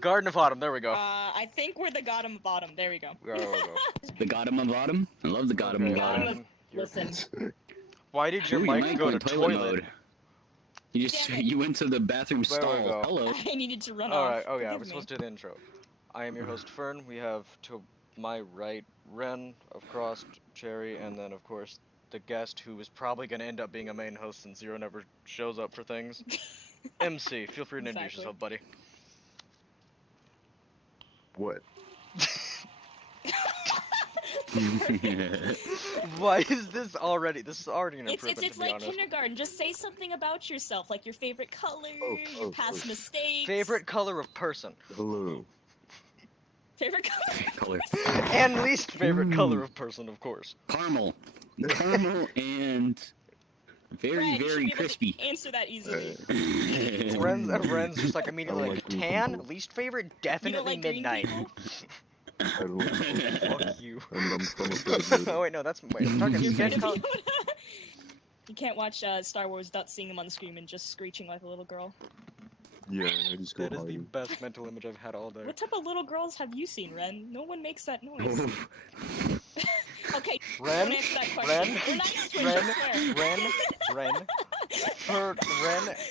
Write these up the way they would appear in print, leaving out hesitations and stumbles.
Garden of Autumn, there we go. I think we're the Gotham bottom. There we go. There we go. The Gotham of Autumn? I love the Gotham Okay, of Autumn. Gotham Listen. Why did your Ooh, mic go to toilet toilet? mode. You just Damn it. you went to the bathroom There we stall. go. Hello. I needed to run Alright, off. oh yeah, Forgive we're me. supposed to do the intro. I am your host Fern. We have to my right Ren, of course, Cherry, and then of course the guest who is probably going to end up being a main host since Zero never shows up for things. MC, feel free to introduce yourself, buddy. What? Why is this already? This is already an improvement, It's to be like honest. kindergarten. Just say something about yourself, like your favorite color, your past mistakes. Favorite color of person. Hello. Favorite color. Color. And least favorite color of person, of course. Caramel. Caramel and very, Ren, you should very be able to crispy. answer that easily. Ren's just like immediately I like, like green tan, people. least favorite, You don't definitely like green midnight. people? I don't know. Fuck you. I'm from a third Oh wait, no, that's wait. I'm talking You're sketch afraid of col- Yoda? You can't watch Star Wars without seeing him on the screen and just screeching like a little girl. Yeah, I just go That is the hide. best mental image I've had all day. What type of little girls have you seen, Ren? No one makes that noise. Okay, Ren, don't answer that question. We're not switching, I swear. Ren,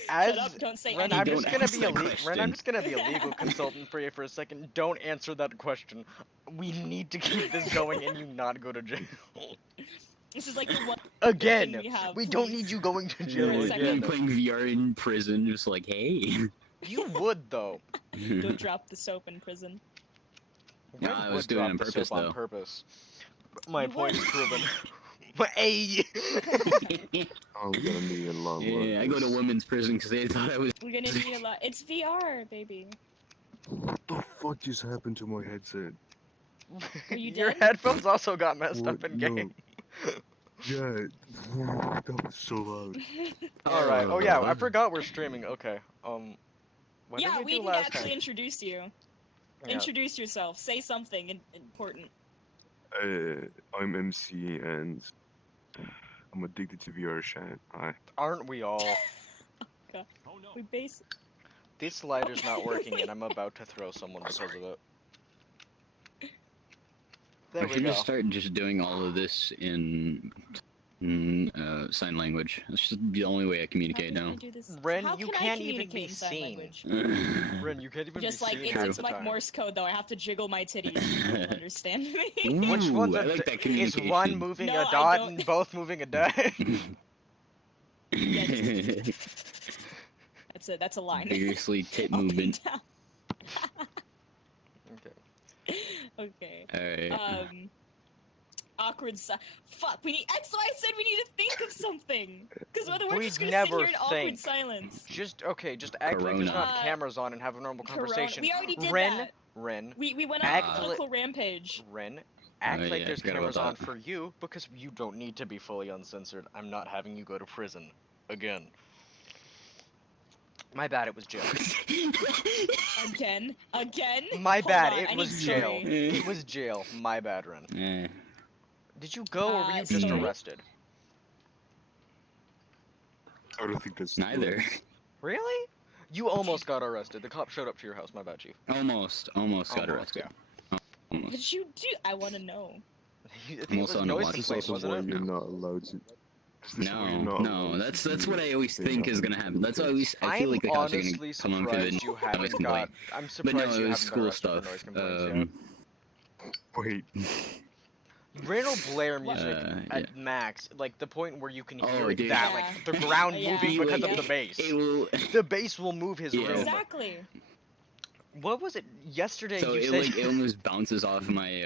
Shut up, don't say Ren, anything. I'm just Don't gonna ask be a that Ren, I'm question. just gonna be a legal consultant for you for a second. Don't answer that question. We need to keep this going and you not go to jail. This is like the one Again, thing we have, we don't please. need you going to For a jail second. again. Playing VR in prison, just like, hey. You would though. Don't drop the soap in prison. No, Ren I would was doing it drop on the purpose, soap on though. purpose. My You point would. is proven. But hey. I'm gonna need a long Yeah, I go to women's prison because they thought I was. We're gonna need a lot. It's VR, baby. What the fuck just happened to my headset? Are you Your dead? headphones also got messed What? up in No. game. Yeah, that was so loud. Alright, oh yeah, I forgot we're streaming. Okay, what Yeah, did we we do didn't last actually time? introduce you. Yeah. Introduce yourself. Say something important. I'm MC and I'm addicted to VR chat. Aren't we all? We base. This slider's not working and I'm about to throw someone because of it. There I we should go. just start just doing all of this in sign language. That's just the only way I communicate now. Ren, How you can I can't even communicate be in sign seen. language? Ren, you can't even Just be like seen half it's the like time. Morse code though. I have to jiggle my titties. You don't understand me. Which Ooh, one's I a like that communication. is one moving No, a I dot don't. and both moving a dash? That's a line. Vigorously tit Up and movement. down. Okay. Okay. Alright. Awkward fuck, we need- that's why I said we need to think of something! Because otherwise we're We just gonna never sit here in awkward think. silence. Just act like there's not Corona. cameras on and have a normal Corona- conversation. we already did Ren, that. Ren, We went on Act a li- political rampage. Ren, act Oh, like yeah, there's I forgot cameras about on that. for you because you don't need to be fully uncensored. I'm not having you go to prison again. My bad, it was jail. Again? Again? My Hold bad, on, I it need was jail. story. It was jail. My bad, Ren. Eh. Did you go or were you just story? arrested? I don't think that's Neither. Really? You almost got arrested. The cop showed up to your house. My bad, chief. Almost got Almost, arrested. What Almost. did you do? I want to know. I think it Almost was on a noise watch. This is complaint, also why wasn't it? you're not allowed to. This is why you're No, not no, allowed that's to what I always say think is nothing gonna happen. That's why I I'm feel like the cops are honestly gonna come on for the surprised you noise haven't complaint. got. I'm But surprised no, you it was haven't been school arrested for stuff. noise complaints Wait. yet. Randall Blair music yeah. at max, like the point where you can Oh, hear it dude. that, Yeah. like the ground Yeah. moving because Like, of the bass. It will. The bass will move his Yeah. room. Exactly. What was it yesterday? So you it said. like it almost bounces off my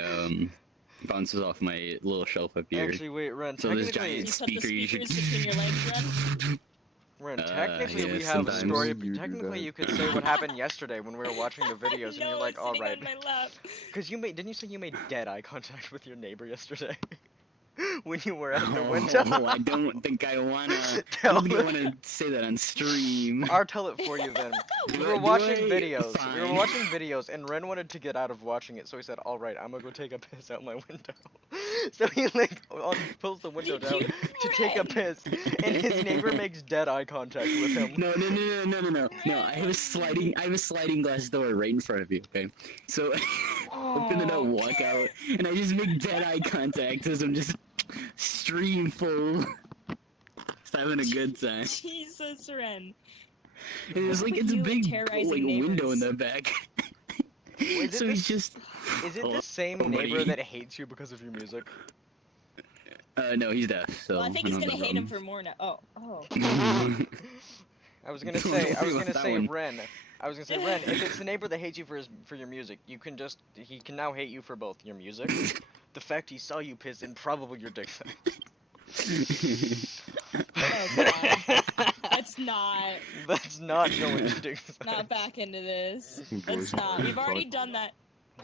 little shelf up here. Actually, wait, Ren. So this Technically, You giant put the speaker you speakers should. between your legs, Ren? Ren, technically yeah, we have a sometimes. story. You do Technically, that. you could say what happened yesterday when we were watching the videos, and No, you're like, it's "All sitting right," on my lap. because didn't you say you made dead eye contact with your neighbor yesterday? when you were at the window. I don't think I wanna. I Tell don't think I them. wanna say that on stream. I'll tell it for you then. We Do were I- do watching I? videos. We were Fine. watching videos, and Ren wanted to get out of watching it, so he said, "All right, I'm gonna go take a piss out my window." So he like pulls the window Did down you, to take a Ren? piss, and his neighbor makes dead eye contact with him. No. I have a sliding glass door right in front of you. Okay, so open it up, Oh, walk out, and I just make dead eye contact as I'm just stream full, just having a good time. Jesus, Ren. And it was like it's a You big terrorizing window in neighbors. the back. Wait, is So it he's this- just. Is it Oh, the same buddy. neighbor that hates you because of your music? No, he's deaf. So Well, I think he's don't gonna have hate him a for more now. Oh. problem. I was gonna Don't say, worry about that one. Ren. I was gonna say, Ren, if it's the neighbor that hates you for your music, he can now hate you for both your music, the fact he saw you piss, and probably your dick size. Oh, God. Let's not Let's not go into dick size. not back into this. Boys, Let's not. We've already fuck. done that.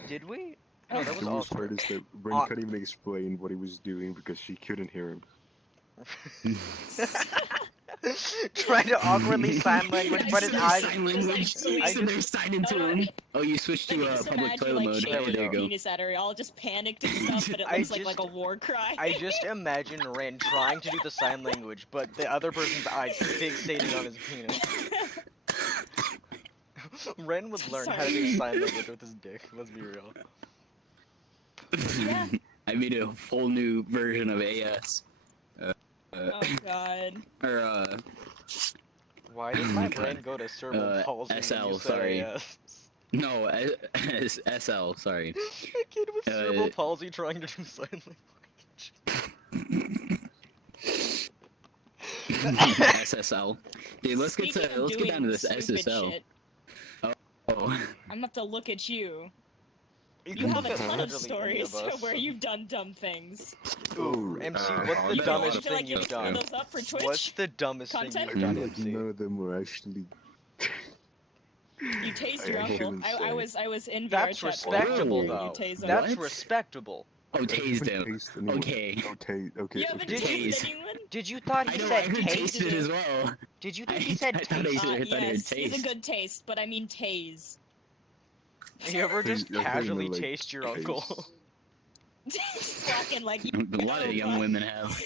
Did we? No, that was The worst awkward. part is that Ren Uh, couldn't even explain what he was doing because she couldn't hear him. Trying to awkwardly sign language, but his eyes. Sign language. I So they're signing to him. Oh, you switched to Just public imagine, toilet like, mode. shaking There we There your you go. penis at her, all just panicked and stuff, but it I looks like just- a war cry. I just imagine Ren trying to do the sign language, but the other person's eyes fixating on his penis. Ren would learn how to do sign language with his dick. Let's be real. Yeah. I made a whole new version of AS. Oh God. Or Why did my God. brain go to cerebral palsy when SL, you said sorry. AS? no, SL. Sorry. A kid with cerebral palsy trying to do sign language. SSL. Dude, let's get Speaking of let's get down to this doing stupid SSL. shit, Oh. I'm gonna have to look at you. You can have look a at ton of literally any stories of us. where you've done dumb things. Ooh, Oh, MC, uh, what's I'll the bet a lot dumbest of feel like thing you you've can throw done? those up for Twitch. What's the dumbest thing Content? you've done, None MC? of them were actually. You tased your I uncle. shouldn't I say. was in VR That's chat. respectable, You though. tased him. That's What? respectable. Oh, tased I haven't him. tased anyone. Okay. Okay. You haven't Did you- tased anyone? Did you thought I he know. I said heard taste? tasted as well. Did you think he said I thought taste? I thought he Yes, had he's a taste. good taste, but I mean tase. You ever just I think casually like, taste your uncle? Just walking like. A lot of young women have.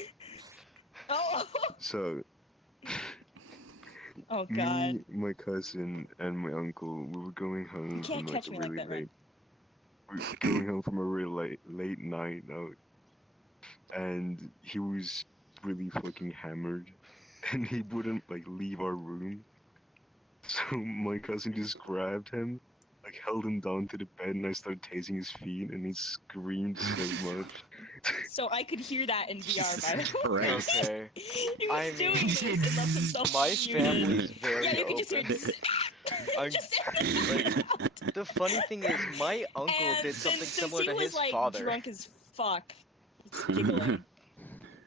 Oh. So, Oh God. me, my cousin, and my uncle, we were going home You can't from catch a me like really that, man. late. We were going home from a really late night out, and he was really fucking hammered, and he wouldn't like leave our room. So my cousin just grabbed him, like held him down to the bed, and I started tasing his feet, and he screamed so much. So I could hear that in VR, by Jesus the way. Christ. Okay. He I was doing mean, this and left himself My muted. family's very Yeah, you could just hear open. I'm- just in the background. The funny thing is, my uncle And did something since similar he to was his like father. drunk as fuck, he's giggling.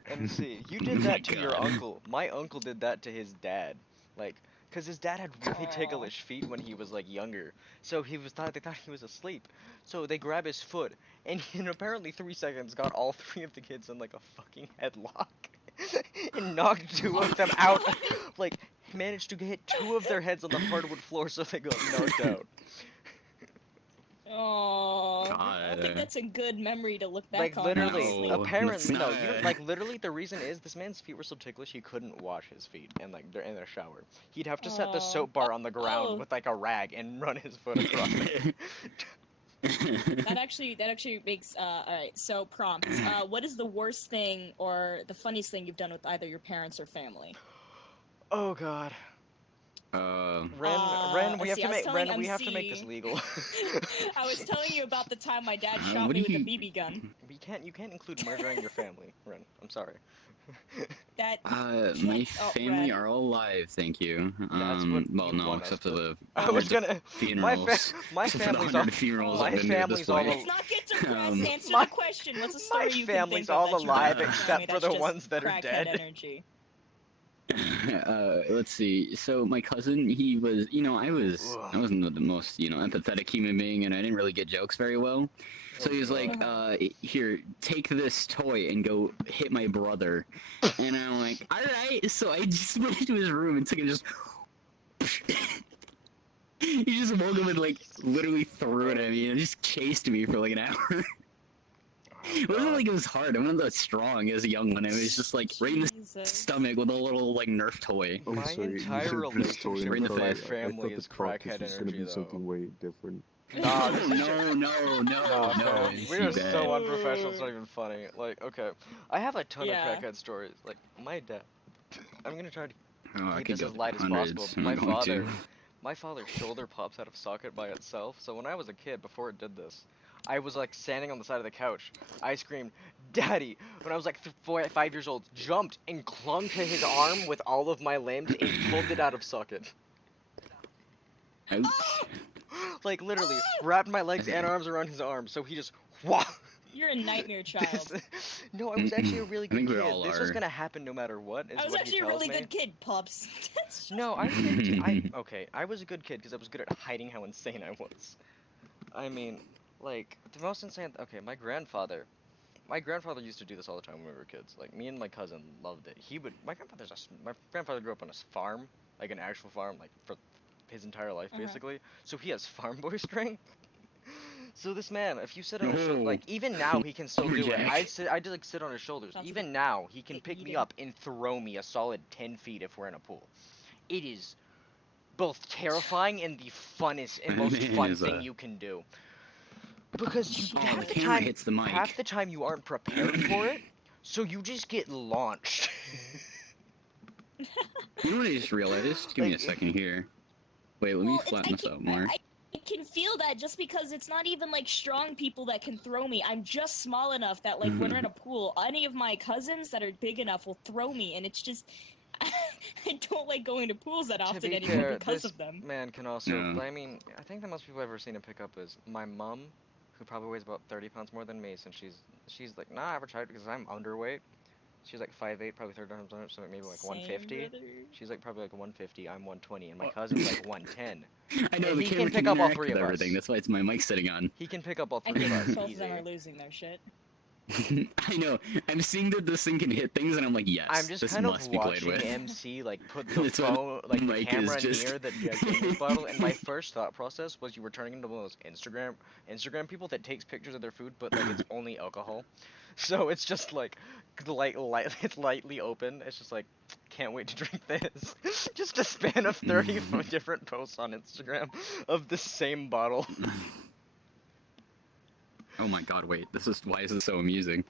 MC, you Oh did my that to your God. uncle. My uncle did that to his dad. Like, cause his dad had really Aw. ticklish feet when he was like younger. So they thought he was asleep. So they grab his foot, and in apparently 3 seconds got all 3 of the kids in like a fucking headlock, and knocked 2 of them out. Like, managed to hit 2 of their heads on the hardwood floor, so they got knocked out. Oh, I don't God. think that's a good memory to look back Like on. literally, No, apparently, that's no. not- Like literally, the reason is this man's feet were so ticklish he couldn't wash his feet, and like they're in their shower. He'd have to set the Aw. soap bar on the ground Oh. with like a rag and run his foot across it. That actually makes alright. So prompt. What is the worst thing or the funniest thing you've done with either your parents or family? Oh god, Ren, we let's have see, to I was make telling we have to make this MC legal. I was telling you about the time my dad Uh, shot what me do with a you- BB gun. You can't include murdering your family, Ren. I'm sorry. That my Oh, family Ren. are all alive, thank you. what well, you no, want us except for to- the I was gonna. My funerals. my Except for the family's all 100 funerals my I've been to at this family's all point. Let's not get depressed. Um, Answer my- the question. What's a story my you family's can think all of that you alive have in your except family for that's the just ones that are crackhead dead. Energy? Let's see. So my cousin, he was, I wasn't the most, empathetic human being, and I didn't really get jokes very well. So Oh he was like, god. here, take this toy and go hit my brother. And I'm like, all right. So I just went into his room and took it and just. He just woke up and like literally threw it at me and just chased me for like an hour. It wasn't like it was hard. I wasn't that strong as a young one. It was just like right in the Jesus. stomach with a little like Nerf toy. I'm My sorry, you entire said this toy relationship and with I thought- my I family thought is the practice crackhead was gonna energy, be though. something way different. Nah, this is just... no, Nah, no. fam, It's we are too so bad. unprofessional, it's not even funny. Like, okay, I have a ton Yeah. of crackhead stories. Like, my dad, I'm gonna try to Oh, I keep could this go as light as hundreds. possible. I'm My not going to. father's shoulder pops out of socket by itself, so when I was a kid, before it did this, I was like standing on the side of the couch. I screamed, "Daddy!" when I was like 5 years old, jumped and clung to his arm with all of my limbs and pulled it out of socket. Ouch. Like literally, wrapped my legs and arms around his arm, so he just wah. You're a nightmare child. No, I was actually a really I good think we kid. all This was are. gonna happen no matter what. Is I was what actually he a tells really me. good kid, Pops. No, I was good too. Okay, I was a good kid because I was good at hiding how insane I was. I mean, like the most insane. Okay, my grandfather. My grandfather used to do this all the time when we were kids. Like me and my cousin loved it. He would. My grandfather grew up on a farm, like an actual farm, like for his entire life basically. So he has farm boy strength. So this man, if you sit on his shoulder, like even now he can still do it. Lumberjack. I did like sit on his shoulders. Sounds Even like now he can get pick me yeeted. up and throw me a solid 10 feet if we're in a pool. It is both terrifying and the funnest and most Man fun is thing a- you can do. Because Oh, half the the camera time, hits the mic. half the time you aren't prepared for it, so you just get launched. You know what I just realized? Give me a Like- second here. Wait, let me Well, flatten this out more. I can feel that just because it's not even like strong people that can throw me. I'm just small enough that like when we're in a pool, any of my cousins that are big enough will throw me, and it's just I don't like going to pools that To often be anymore fair, because this of them. man can also. Yeah. I mean, I think the most people I've ever seen him pick up is my mom, who probably weighs about 30 pounds more than me. Since she's like not average height because I'm underweight. She's like 5'8", probably 30 pounds under, so maybe like Same, 150. brother. She's like probably like 150. I'm 120, and my cousin's like 110. I know And the he camera can pick can up all interact three with of us. everything. That's why it's my mic sitting on. He can pick up all I three of think us both of easy. them are losing their shit. I know. I'm seeing that this thing can hit things, and I'm like, yes, I'm just this kind of must be played watching with. MC like put the That's why phone, like the mic is camera just- near the Jack Daniels bottle, and my first thought process was you were turning into one of those Instagram people that takes pictures of their food, but like it's only alcohol, so it's just like it's lightly open. It's just like can't wait to drink this. Just a span of 30 different posts on Instagram of the same bottle. Oh my god, wait. Why is this so amusing?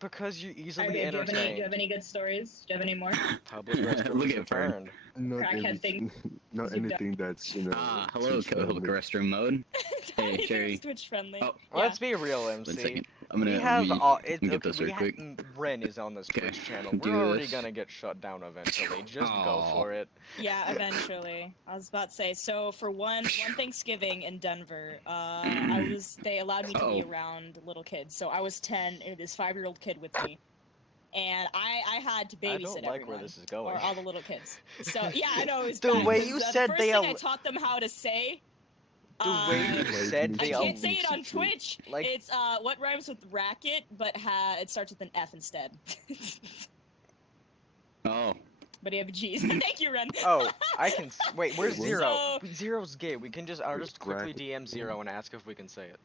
Because you're easily Do you have entertained. any good stories? Do you have any more? Public Look restrooms at Fern. returned. Not Crackhead everything, not you've done. anything that's Ah, hello, Twitch friendly. restroom mode. Don't Hey, even Cherry. Twitch friendly. Oh. Let's be real, One MC. second. I'm gonna We have all. let me get this we real quick. Ren is on this Okay, Twitch channel. do We're already this. gonna get shut down eventually. Just go Aw. for it. Yeah, eventually. I was about to say. So for one Thanksgiving in Denver, they allowed me to be Uh-oh. around little kids. So I was 10, and this 5-year-old kid with me, and I had to babysit I don't like everyone, where this is going. or all the little kids. So yeah, I know it was The bad, way 'cause, you the said first they thing I al- taught them how to say. The way you Like, said you I they all can't say it on Lucy Tree. Twitch. Like- It's what rhymes with racket, but it starts with an F instead. Oh. But you have a G. Thank you, Ren. Oh, I can. Wait, where's So- Zero? Zero's gay. We can just. I'll just quickly Bracket. DM Zero and ask if we can say it.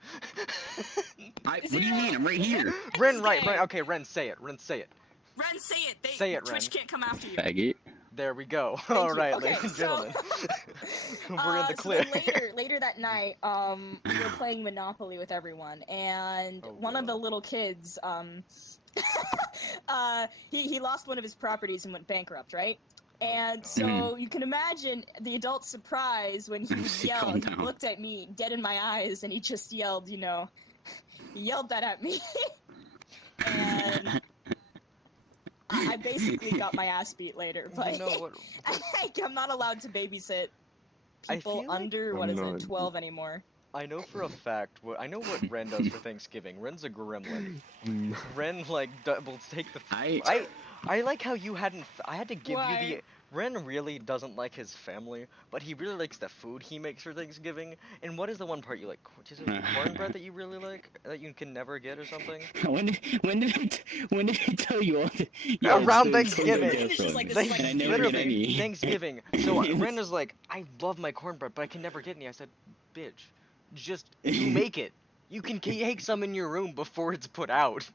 What do you mean? I'm right here. Ren, right? gay. Ren. Okay, Ren, say it. Ren, say it. Ren, say it. Say it, Twitch Ren. can't come after you. Faggot. There we go. you. All right, Okay, ladies and so- gentlemen. We're in the So clear. then later that night, we were playing Monopoly with everyone, and Oh, one of the God. little kids, he lost one of his properties and went bankrupt, right? And so you can imagine the adult's surprise when he Calm yelled. He down. looked at me dead in my eyes, and he just yelled, he yelled that at me, and I basically got my ass beat later. But You know what? I'm not allowed to babysit I people feel like under I'm what is not- it, 12 anymore. I know for a fact. I know what Ren does for Thanksgiving. Ren's a gremlin. Mm, Ren will take the. I I like how you hadn't. I had to give you Why? the. Ren really doesn't like his family, but he really likes the food he makes for Thanksgiving. And what is the one part you like? Is it cornbread that you really like that you can never get or something? When did I tell you all? Around it's Thanksgiving. It's just like, this is like and I never get Literally any. Thanksgiving. So Ren is like, I love my cornbread, but I can never get any. I said, bitch, just you make it. You can take some in your room before it's put out.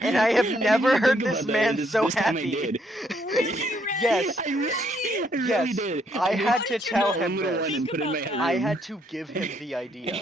And I have didn't never even heard think this about that. man so This time I happy. did. Really, Ren? Yes. I really Yes, did. I made had to did you tell not him little this. one and put it in my Think room. about I had to give him the idea.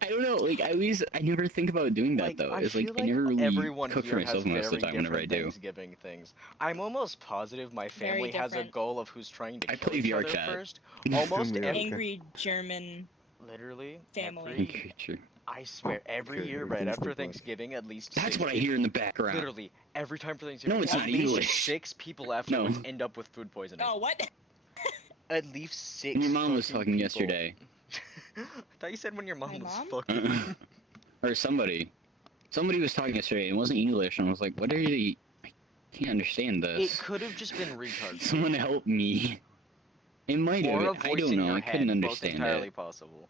I don't know, like I never think about doing that Like, though. I It's like feel I like never really everyone cook for here has myself most of very the time whenever I different do. Thanksgiving things. I'm almost positive my Very family has a different. goal of who's trying to I kill play each VR other chat. first. Almost Yeah. every, Angry German literally, family. Creature. I swear, every Okay, year right everything's after like that. Thanksgiving, at least That's six what I people, hear in the background. literally, every time for Thanksgiving, No, it's at not least English. 6 people afterwards end up with food poisoning. Oh, what? At least 6 And your mom was fucking talking people. yesterday. I thought you said when your mom My was mom? fucking. Or somebody. Somebody was talking yesterday and it wasn't English and I was like, what are you I can't understand It this. could have just been retard. Someone help me. It might Or a have. I voice don't in know. your I couldn't head, both understand entirely it. possible.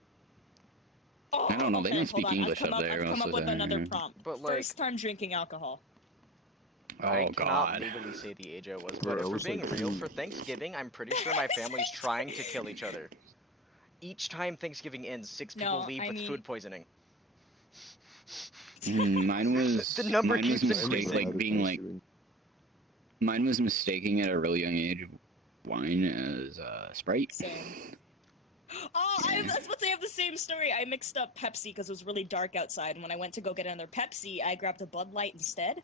Oh, I don't know, they okay, don't speak hold on. English up there I've come most up of with the time, another yeah. prompt. But, like- First time drinking alcohol. I Oh cannot god. legally say the age I was, Bro, but I if we're was being like, real, ooh. for Thanksgiving, I'm pretty sure my family's trying to kill each other. Each time Thanksgiving ends, 6 people No, leave I with mean- food poisoning. Mine was The number mine was keeps mistake increasing. like being like mine was mistaking at a really young age wine as Sprite. Same. Oh, Yeah. I was about to say I have the same story. I mixed up Pepsi because it was really dark outside, and when I went to go get another Pepsi, I grabbed a Bud Light instead,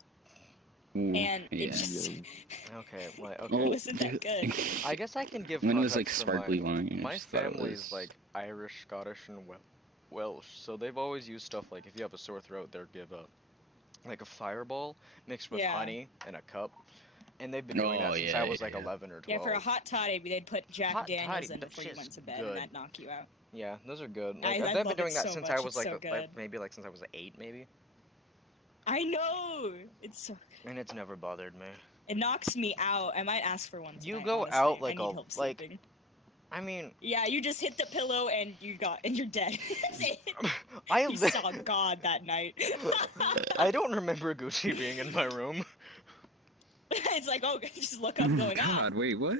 Ooh, and yeah. it just Okay, well, it okay. wasn't that good. I guess I can give Mine was like context for sparkly mine. wine. I My just thought it family's was- like Irish, Scottish, and Welsh, so they've always used stuff like if you have a sore throat, they'll give like a fireball mixed with Yeah. honey in a cup, and they've been doing that Oh, since yeah, I was like yeah. 11 or 12. Yeah, for a hot toddy, they'd put Jack Hot Daniels toddy, in that before you shit's went to bed, good. and that'd knock you out. Yeah, those are good. I Like, love they've been it doing that so since much, I was it's like, so like good. maybe like since I was 8 maybe, I know! It's so and it's never bothered me. It knocks me out. I might ask for one You tonight, go honestly. out I like need a- help like- sleeping. I mean, Yeah, you just hit the pillow and you're dead. That's it. I You saw God that night. I don't remember Gucci being in my room. It's like, oh, just look up going, ah, God, wait, what?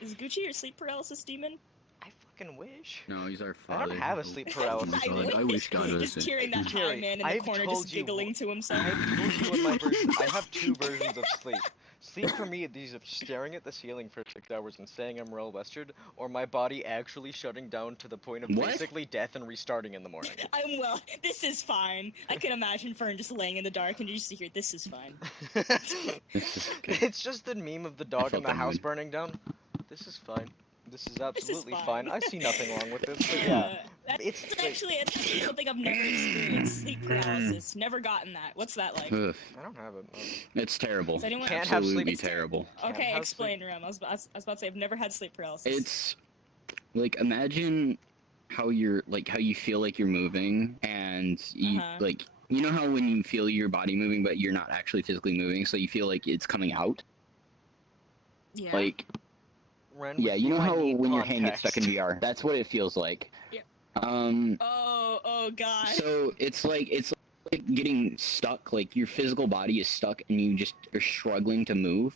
is Gucci your sleep paralysis demon? I fucking wish. No, he's our I father. don't have a sleep paralysis. I demon. I wish God was Just hearing that high Jerry, man in the I've corner told just you giggling to himself. I've told you what my version. I have 2 versions of sleep. Sleep for me is of staring at the ceiling for 6 hours and saying I'm well rested, or my body actually shutting down to the point of What? basically death and restarting in the morning. I'm well. This is fine. I can imagine Fern just laying in the dark and you just hear, this is fine. This is okay. It's just the meme of the dog felt in the that house one. burning down. This is fine. This is absolutely fine. I see nothing wrong with this, but yeah. That's It's like- actually something I've never experienced. Sleep paralysis. Never gotten that. What's that like? Ugh, I don't have it. it's terrible. Does anyone- Can't have Absolutely sleep. terrible. Can't Okay, have explain, Rem. I was about to say I've never had sleep paralysis. It's like imagine how you feel like you're moving and you Uh-huh. like you know how when you feel your body moving but you're not actually physically moving, so you feel like it's coming out. yeah. Like Ren, yeah, with you know I how need when your hand gets stuck in context. VR. That's what it feels like. Yeah. Oh god. So it's like getting stuck. Like your physical body is stuck, and you just are struggling to move.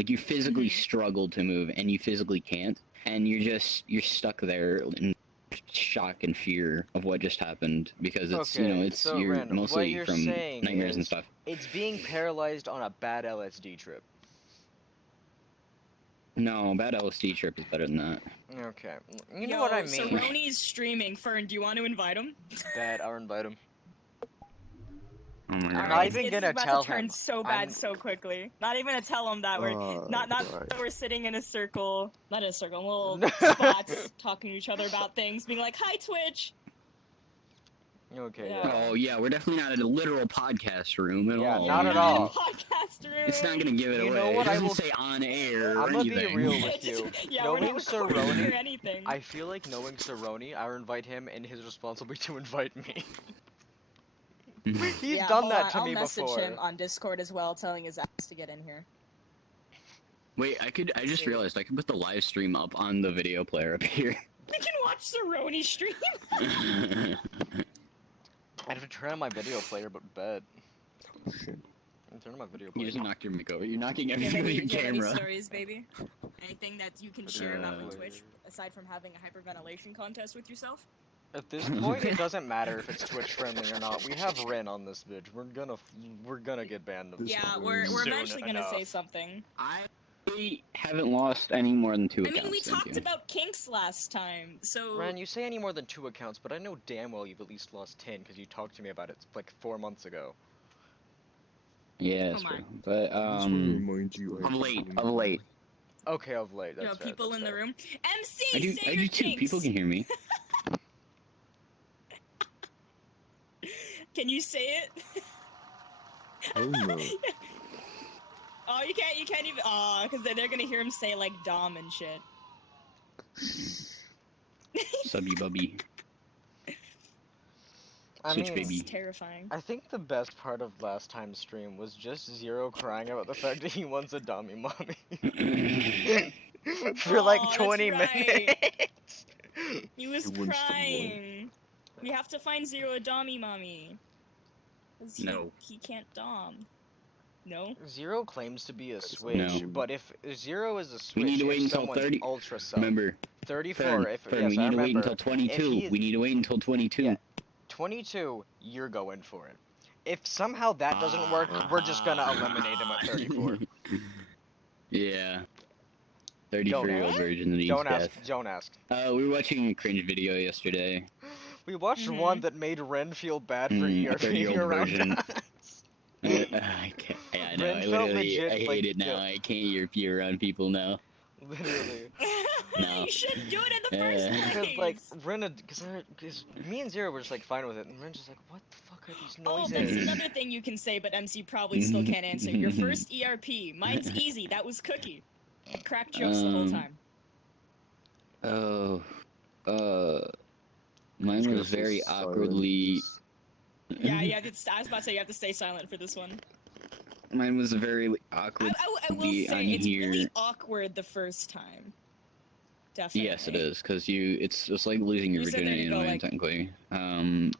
Like you physically Mhm. struggle to move, and you physically can't, and you're stuck there in shock and fear of what just happened because it's Okay, it's so you're Ren, what mostly you're from saying nightmares and is- stuff. It's being paralyzed on a bad LSD trip. No, bad LSD trip is better than that. Okay. You know what I mean. Cerrone's streaming. Fern, do you want to invite him? Bad, I'll invite him. Oh my I'm god. not It's- even it's gonna about tell to turn him. so bad I'm- so quickly. Not even to tell him that we're not God. that we're sitting in a circle, not in a circle, in little spots, talking to each other about things, being like, "Hi, Twitch." Okay, Yeah. yeah. Oh yeah, we're definitely not in a literal podcast room at Yeah, all. not We're at in a all. Podcast room. It's not gonna give it You away. know what, It I doesn't will- say on air or I'm gonna be anything. real Yeah, with you. yeah, we're Knowing not recording Cerrone, or anything. I feel like knowing Cerrone, I invite him, and his responsibility to invite me. He's yeah, done hold that on. to I'll me message before. him on Discord as well, telling his ass to get in here. Wait, I just realized I can put the live stream up on the video player up here. We can watch the Roni stream. I'd have to turn on my video player, but bet. Oh, shit. Turn on my video You player. just knocked your mic over. You're knocking Do you everything have with any, your do you have any camera. stories, baby? Anything that you can share about my Uh, Twitch, aside from having a hyperventilation contest with yourself? At this point, it doesn't matter if it's Twitch friendly or not. We have Ren on this bitch. We're gonna get banned. This Yeah, one we're soon eventually gonna say enough. something. I haven't lost any more than 2 I accounts. mean, we thank talked you. about kinks last time, so... Ren, you say any more than 2 accounts, but I know damn well you've at least lost 10 because you talked to me about it like 4 months ago. Yeah, Oh that's my. true. But I just want to remind you. I of have late, people in of the late. Okay, of late. You know, That's fair. people That's in the fair. room. MC, I do say your too. kinks! People can hear me. Can you say it? Oh no. Oh, you can't even. Oh, because they're gonna hear him say like Dom and shit. Subby bubby. I Switch mean, baby. It's terrifying. I think the best part of last time's stream was just Zero crying about the fact that he wants a dummy mommy. For like Aw, that's 20 right. minutes. He was He wants the crying. We have to find Zero a Dommy mommy. 'Cause No. he can't Dom. No? Zero claims to be a That's Switch, No. but if Zero is a Switch, We need to wait if until someone's 30 Ultra sub, Remember, 34, Fern, if Fern, yes, we I need to wait remember. until 22. he is- We need to wait until 22. Yeah. 22, you're going for it. If somehow that doesn't work, we're just gonna eliminate him at 34. Yeah. 33-year-old What? version of these Don't death. ask, don't ask. We were watching a cringe video yesterday. We watched Mhm. one that made Ren feel bad for A ERPing 30-year-old around version. us. I can't. Yeah, no, Ren I felt literally, legit, I hate like, it now. yeah. I can't ERP around people now. Literally. No. You shouldn't do it in the Yeah. first Because, place! like, Ren, because me and Zero were just, like, fine with it, and Ren's just like, what the fuck are these Oh, noises? that's another thing you can say, but MC probably still can't answer. Your first ERP. Mine's easy. That was Cookie. Crack jokes the whole time. Oh. Mine was very awkwardly. Yeah, I was about to say you have to stay silent for this one. Mine was very awkward. I will be say on it's here. really awkward the first time. Definitely. Yes, it is, because it's like losing your You said there virginity you in a go, way, like- technically. Ren,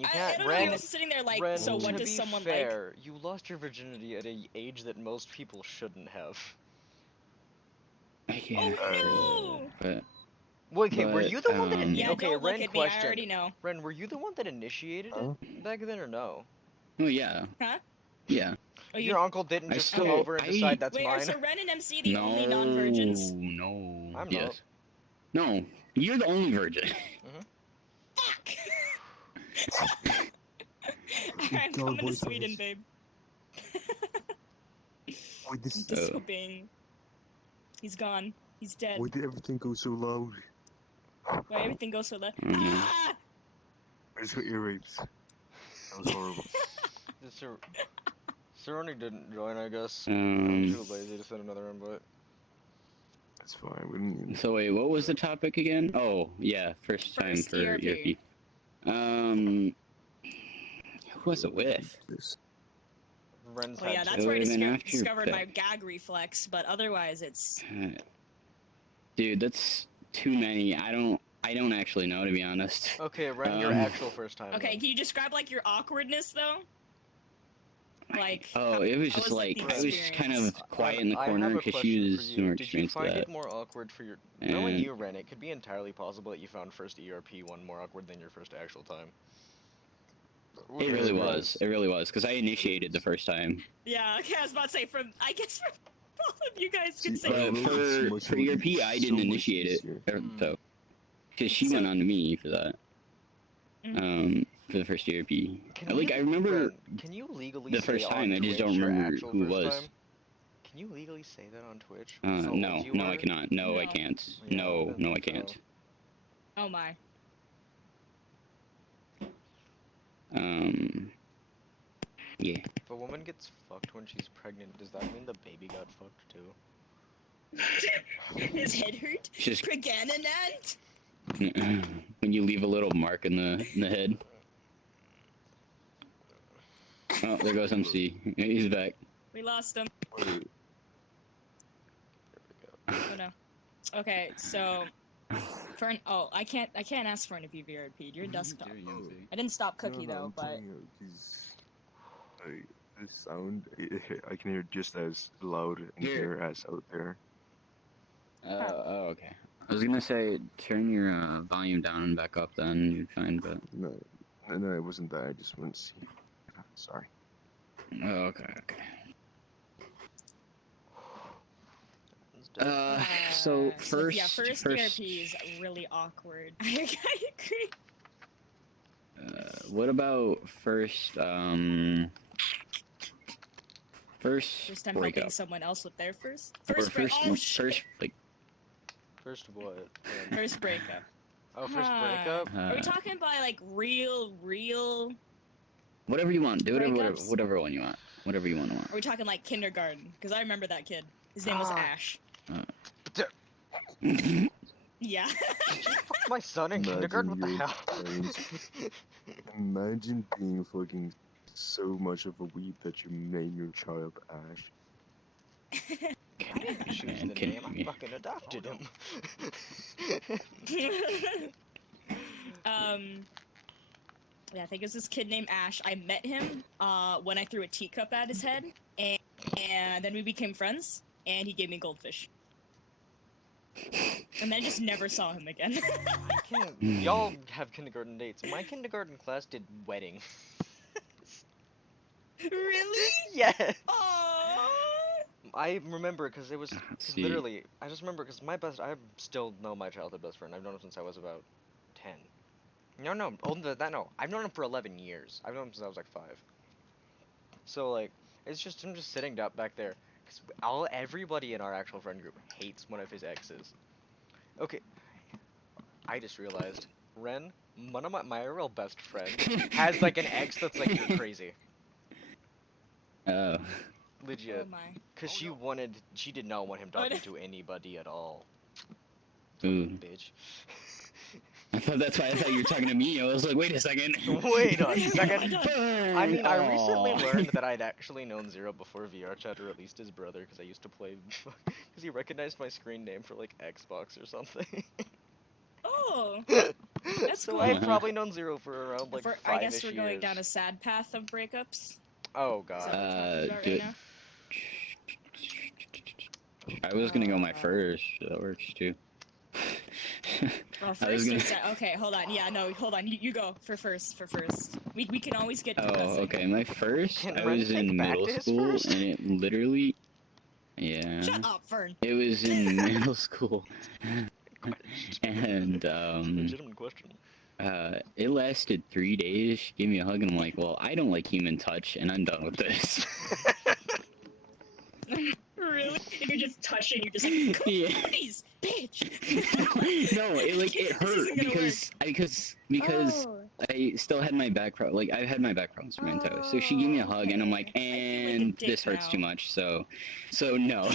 you I can't. don't know. Ren, You're also sitting there like, Ren, so what to does be someone like? fair, you lost your virginity at an age that most people shouldn't have. Yeah, Oh no! but Well, okay, were But, you the one that? Yeah, Okay, don't Ren, look at me. I question. already know. Ren, were you the one that initiated Huh? it back then, or no? oh yeah, Huh? yeah. Oh, you... Your uncle didn't I just still- come over and I- decide that's Wait, are mine. so Ren and MC the no, only non-virgins? no. I'm yes. No, you're the only virgin. Fuck! I'm God, coming to boys, Sweden, boys. babe. Why this? Disobeying. He's gone. He's dead. Why did everything go so loud? Why everything goes so loud? Mhm. Ah! I just got ear rapes. That was horrible. Cerrone didn't join, I guess. I'm too Um. lazy to send another invite. That's fine. We didn't need So wait, what was the topic again? Oh yeah, first time First for ERP. ERP. Who was it with? this. Ren's Oh yeah, had that's to. where I Even after discovered my that. gag reflex, but otherwise it's... Dude, that's too many. I don't actually know, to be honest. Okay, Ren, your Um, actual first time. Okay, then. can you describe like your awkwardness though? Like... Oh, it was how just was, like, like the I was just kind of experience? quiet in the I corner have a because she question was for you. more Did you experienced find with it that. more awkward for your... Knowing And- you, Ren, it could be entirely possible that you found first ERP one more awkward than your first actual time. It really was. It really was because I initiated the first time. Yeah, okay, I was about to say I guess from both of you guys could See, say... I But wrote it so for much for more- ERP, I didn't so much initiate it, easier. so because she So- went on to me for that. Mhm. For the first ERP. Can Like you- I remember Ren, can you legally the say first on time, I just don't Twitch your remember actual who it first was. time? Can you legally say that on Twitch? Uh, How no, old you no, I are? cannot. No, I No. can't. Yeah, No, I no, I think so. can't. Oh my. Yeah. If a woman gets fucked when she's pregnant, does that mean the baby got fucked too? His head hurt? Just Pregnant? when you leave a little mark in the head. Oh, there goes MC. He's back. We lost him. Wait, Oh no. Okay, so Fern. Oh, I can't ask Fern if you VRP'd. You're desktop. I didn't stop no, Cookie no, though, I'm but telling you, because the sound, I can hear just as loud in Here. here as out there. Oh, okay. I was gonna say, turn your volume down and back up, then you'd find, but. No, no, it wasn't that. I just went to see. Sorry. Oh, okay, okay. It's dead. So first, yeah, first VRP is really awkward. I agree. What about first, First time helping breakup? someone else with their first Or break. Oh shit. first, like, First what? First breakup. Oh, first Huh. breakup? Are we talking by like real? whatever you want, do Breakups? whatever one you want. Whatever you want. Are we talking like kindergarten? Because I remember that kid. His name was Ah. Ash. Yeah. Fuck my son in kindergarten? What the Imagine hell? your parents- Imagine being fucking so much of a weeb that you name your child Ash. I didn't choose Man, the kidding name, I me. fucking adopted him. Yeah, I think it was this kid named Ash. I met him when I threw a teacup at his head, and then we became friends, and he gave me goldfish. And then I just never saw him again. Y'all have kindergarten dates. My kindergarten class did wedding. Really? Yeah. Aww. I remember because it was See. literally. I just remember because I still know my childhood best friend. I've known him since I was about 10. No, older than that. No, I've known him for 11 years. I've known him since I was like 5. So like, it's just him just sitting back there. Cause everybody in our actual friend group hates one of his exes. Okay, I just realized, Ren, one of my real best friend, has like an ex that's like crazy. Oh. Legit. Oh my. Cause she did not want him talking to anybody at all. Ooh. Bitch. I thought you were talking to me. I was like, wait a second. Wait a second. I mean, I recently Aw. learned that I'd actually known Zero before VR Chat, or at least his brother, because I used to play, because he recognized my screen name for like Xbox or something. Oh. That's so cool. I've probably known Zero for around like I guess 5-ish we're going years. down a sad path of breakups. Oh Is that what we're god. talking about do right it. now? I was gonna go my first. That works too. Well, I was first gonna- or okay, hold on. Yeah, no, hold on. You go for first. We can always get to Oh, that second. okay. My first, Can I Ren was think in back middle to his school, first? and it literally, yeah, Shut up, Fern. it was in middle school, and Legitimate question. it lasted 3 days. She gave me a hug, and I'm like, well, I don't like human touch, and I'm done with this. Really? If you're just touching, you're just like, Yeah. please, bitch. No, it hurt isn't gonna because Oh. I still had my back I had my back problems for my entire life. So she gave me a hug, and I'm like, Okay. I feel like a and dick this hurts now. too much, so no.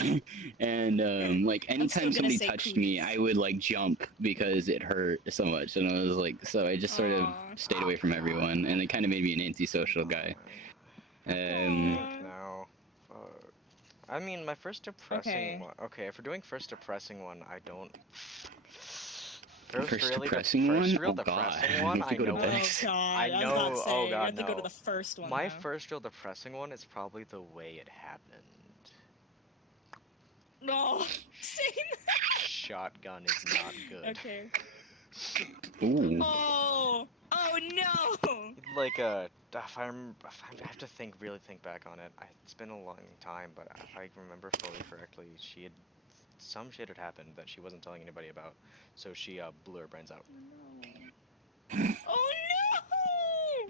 And like still anytime gonna somebody say touched me, cooties. I would like jump because it hurt so much, and I was like, so I just sort of Aw. stayed away from everyone, and it kind of made me an antisocial guy. Aw. No. Fuck. I mean, my first depressing Okay. one. Okay, if we're doing first depressing one, I don't. First really depressing first one? real Oh, God. depressing one, We have I to go to know. Oh bed. god, I I was know. about to say, Oh you god, have to go to no. the first one My now. first real depressing one is probably the way it happened. No, same. Shotgun is not good. Okay. Ooh. Oh no. Like if I have to really think back on it. It's been a long time, but if I remember fully correctly, some shit had happened that she wasn't telling anybody about, so she blew her brains out. Oh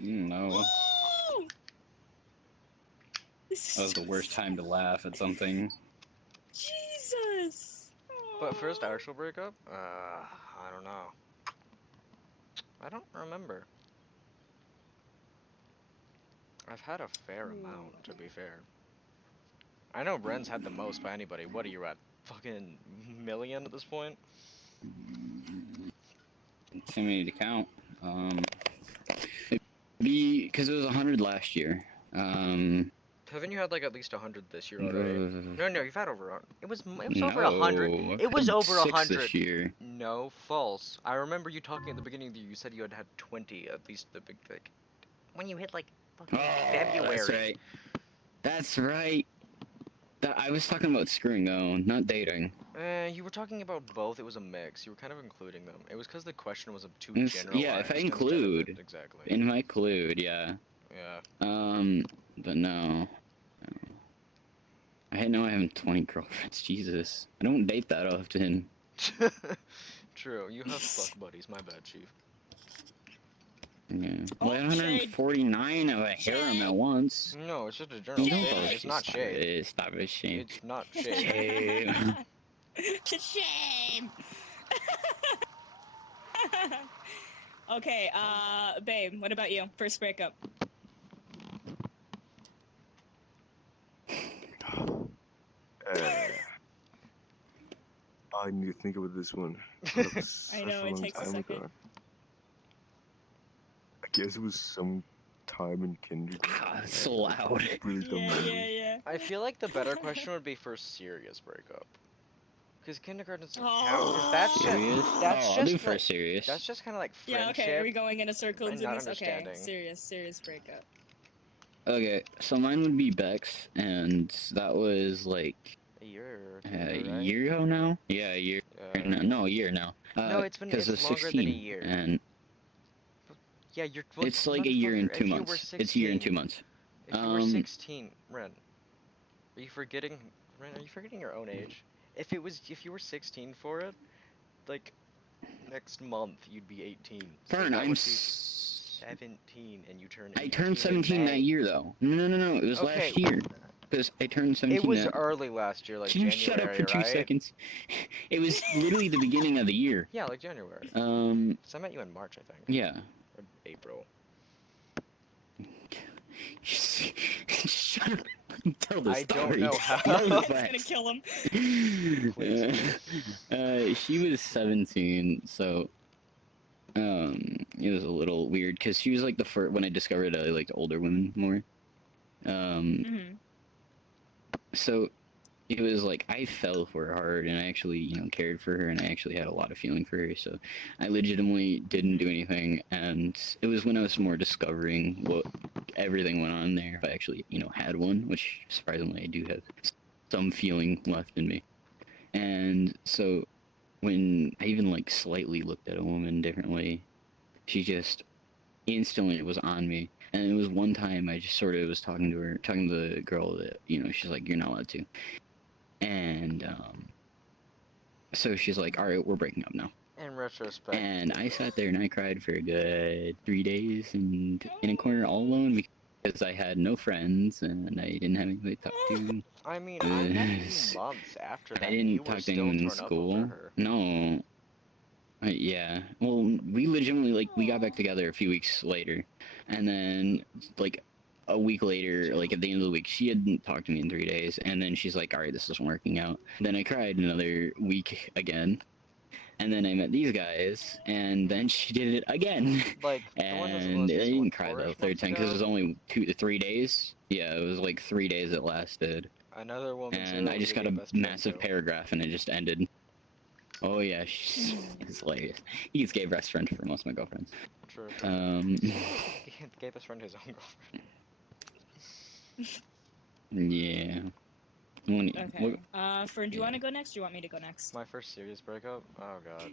no. No. Oh! This That was is the worst time to laugh at something. Jesus. But first Aw. actual breakup, I don't know. I don't remember. I've had a fair amount, to be fair. I know Bren's had the most by anybody. What are you at? Fucking million at this point? Too many to count. Because it was 100 last year. Haven't you had like at least 100 this year already? no, No, you've had over. It was over 100. I've It was had over 6 100. this year. No, false. I remember you talking at the beginning of the year. You said you had 20 at least the big like when you hit like fucking Oh, that's February. right. That's right. I was talking about screwing though, not dating. You were talking about both. It was a mix. You were kind of including them. It was because the question was too Yeah, if I generalized instead of it include, exactly. if I include, yeah. Yeah. But no. I know I have 20 girlfriends. Jesus, I don't date that often. True. You have fuck buddies. My bad, chief. Yeah. Oh, 149 of a harem Shade. at once. No, it's just a general Don't statement. Shade. It's not stop shade. it. Stop it, shame. It's not shade. Shame. Shame. Okay, babe, what about you? First breakup. I need to think about this one. That was I such know, a it long takes a time second. ago. I guess it was some time in kindergarten. It's so loud. Really dumb Yeah, memory. yeah. I feel like the better question would be for serious breakup. Because kindergarten doesn't count. Oh. 'Cause that's Serious? just that's I'll do just for like, serious. that's just kind of like Yeah, friendship. okay, are we going in a circle and to not this? Okay, understanding. serious breakup. Okay, so mine would be Bex, and that was like A year or two a ago, right? year ago now. Yeah, a year. No, a year now. No, it's because it's of longer 16, than a year. and Yeah, well, it's like a year and motherfucker, 2 if you were months. It's a year and 2 16 months. If you were 16, Ren, are you forgetting? Ren, are you forgetting your own age? If you were 16 for it, like next month you'd be 18. So Fern, that I'm. would be 17, and you turn 18 I turned in 17 that May. year, though. No. It was Okay, last year. Because I turned 17 it was that. early last year, like Can you shut up for January, 2 right? seconds? It was literally the beginning of the year. Yeah, like January. Um, So I met you in March, I think, yeah. or April. Shut up. Tell the I story. don't know how. Know the It's gonna facts. kill him. Please. She was 17, so it was a little weird because she was like the first when I discovered I liked older women more. Mm-hmm. So it was like I fell for her hard, and I actually cared for her, and I actually had a lot of feeling for her. So I legitimately didn't do anything, and it was when I was more discovering what everything went on there. If I actually had one, which surprisingly I do have some feeling left in me. And so when I even like slightly looked at a woman differently, she just instantly was on me. And it was one time I just sort of was talking to the girl that she's like, you're not allowed to. And so she's like, all right, we're breaking up now. In retrospect. And I sat there and I cried for a good 3 days and in a corner all alone because I had no friends and I didn't have anybody to talk to. I mean, I met you months after that. I and you didn't were talk to still anyone in torn up over school. her. No. Yeah. Well, we legitimately we got back together a few weeks later, and then like a week later, like at the end of the week, she hadn't talked to me in 3 days, and then she's like, "All right, this isn't working out." Then I cried another week again, and then I met these guys, and then she did it again. Like, the one was the And most I recent one didn't cry the 4-ish third months time because it ago. was only 3 days. Yeah, it was like 3 days it lasted, Another woman and I just got a massive paragraph, and it just ended. Oh yeah, she's hilarious. He's gay best friend for most of my girlfriends. True. Gay best friend his own girlfriend. Yeah. Okay. Fern, do you want to go next? Or do you want me to go next? My first serious breakup? Oh god.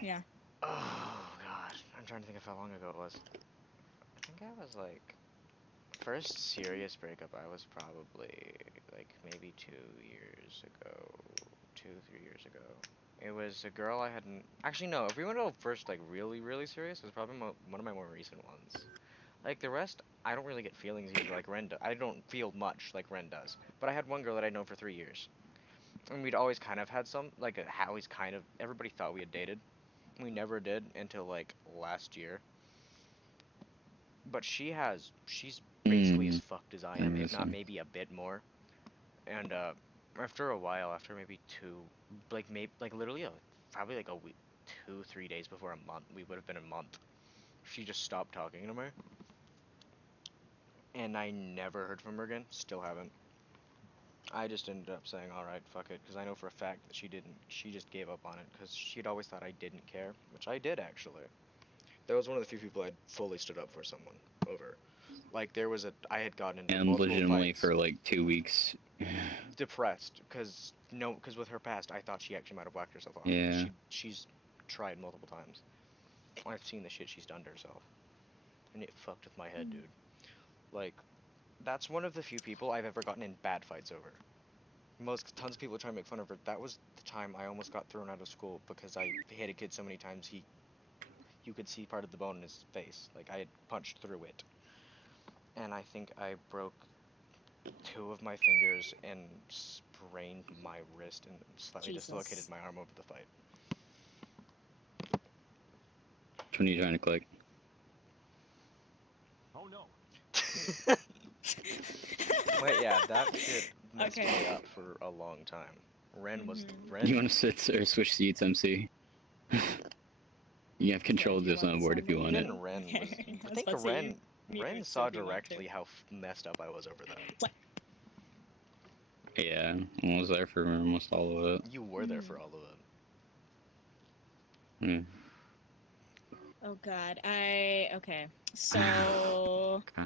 Yeah. Oh god. I'm trying to think of how long ago it was. I think I was like first serious breakup I was probably like maybe 2 years ago. 2-3 years ago. It was a girl I hadn't actually no, if we went to first like really serious, it was probably one of my more recent ones. Like the rest, I don't really get feelings usually like Ren does. I don't feel much like Ren does. But I had one girl that I'd known for 3 years. And we'd always kind of had some, like, always kind of, everybody thought we had dated. We never did until, like, last year. But she's basically as fucked as I am, if not maybe a bit more. And, after a while, after maybe literally, probably like a week, 2-3 days before a month, we would have been a month. She just stopped talking to me. and I never heard from her again. Still haven't. I just ended up saying, all right, fuck it, because I know for a fact that she didn't. She just gave up on it because she'd always thought I didn't care, which I did actually. That was one of the few people I'd fully stood up for someone over. Like I had gotten into And multiple legitimately fights, for like 2 weeks. depressed, because no, because with her past, I thought she actually might have whacked herself off. Yeah. She's tried multiple times. I've seen the shit she's done to herself, and it fucked with my head, dude. Like, that's one of the few people I've ever gotten in bad fights over. Tons of people try to make fun of her. That was the time I almost got thrown out of school because I hit a kid so many times you could see part of the bone in his face. Like I had punched through it, and I think I broke two of my fingers and sprained my wrist and slightly dislocated Jesus. my arm over the fight. Which one are you trying to click? Oh no. But yeah, that shit messed me up for a long time. Ren was You Ren. want to sit or switch seats, MC? You have control of this on board if you want it. Even Ren was. Okay, I I was think about to say, Ren you Ren mute saw if you want to. directly how messed up I was over that. Yeah, I was there for almost all of it. You were there for all of it. Yeah. Oh god, okay. So Okay.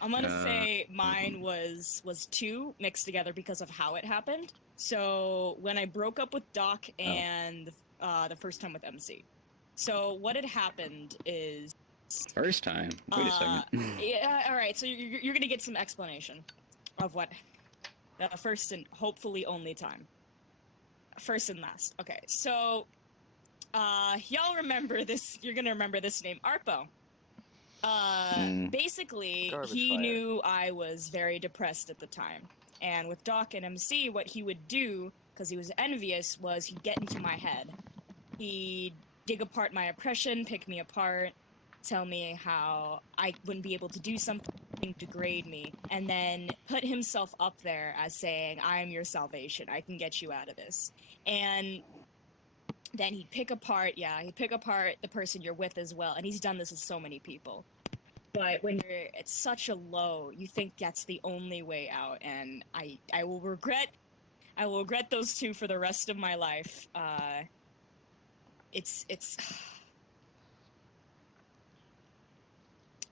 I'm gonna say mine was two mixed together because of how it happened. So when I broke up with Doc and the first time with MC. So what had happened is First time? Wait a second. yeah, all right. So you're gonna get some explanation of what the first and hopefully only time. First and last. Okay, so y'all remember this? You're gonna remember this name, Arpo. Basically, Garbage he fire. knew I was very depressed at the time, and with Doc and MC, what he would do, because he was envious, was he'd get into my head. He'd dig apart my oppression, pick me apart, tell me how I wouldn't be able to do something, degrade me, and then put himself up there as saying, I'm your salvation, I can get you out of this. And then he'd pick apart the person you're with as well, and he's done this with so many people. But when you're at such a low, you think that's the only way out, and I will regret those two for the rest of my life. It's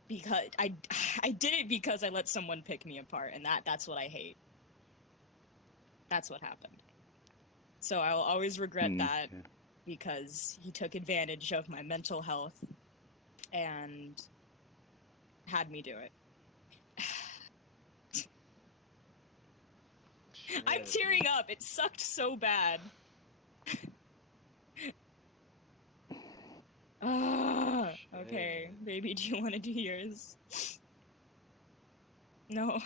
because I did it because I let someone pick me apart, and that's what I hate. That's what happened. So I will always regret that because he took advantage of my mental health and had me do it. I'm tearing up. It sucked so bad. Okay, baby, do you want to do yours? No.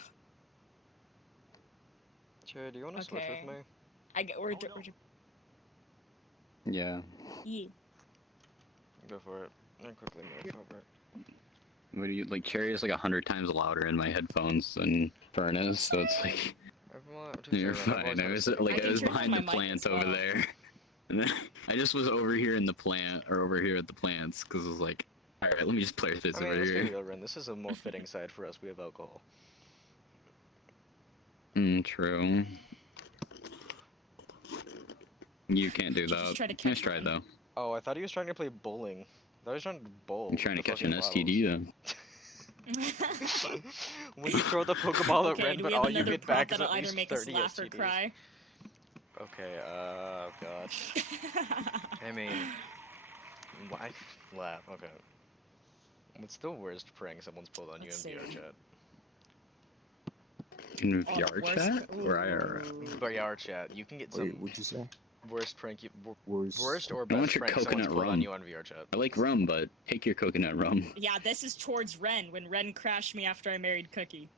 Cherry, do you want to switch with me? Yeah. Yeah. Go for it. And quickly move over. What do you like? Cherry is like 100 times louder in my headphones than Fern is, so it's like you're fine. I was behind the plant over there, and then I just was over here in the plant or over here at the plants because I was like, all right, let me just play this over let's be here. real, Ren. This is a more fitting side for us. We have alcohol. True. You can't do that. Nice try though. Oh, I thought he was trying to play bowling. I thought he was trying to bowl. I'm trying to with the catch an fucking STD then. When you throw the Pokeball at Ren, do but we have all you another get prompt back is that'll at either least make us 30 laugh or STDs. cry? Okay, God. I mean, why laugh? Okay. What's the worst prank someone's pulled on you in VR chat? In VR chat or IRL? VR chat. You can get some. Wait, what'd you say? Worst prank you. Worst. Worst or I best want your prank someone's coconut pulled on rum. you on VR chat. I like rum, but take your coconut rum. Yeah, this is towards Ren, when Ren crashed me after I married Cookie.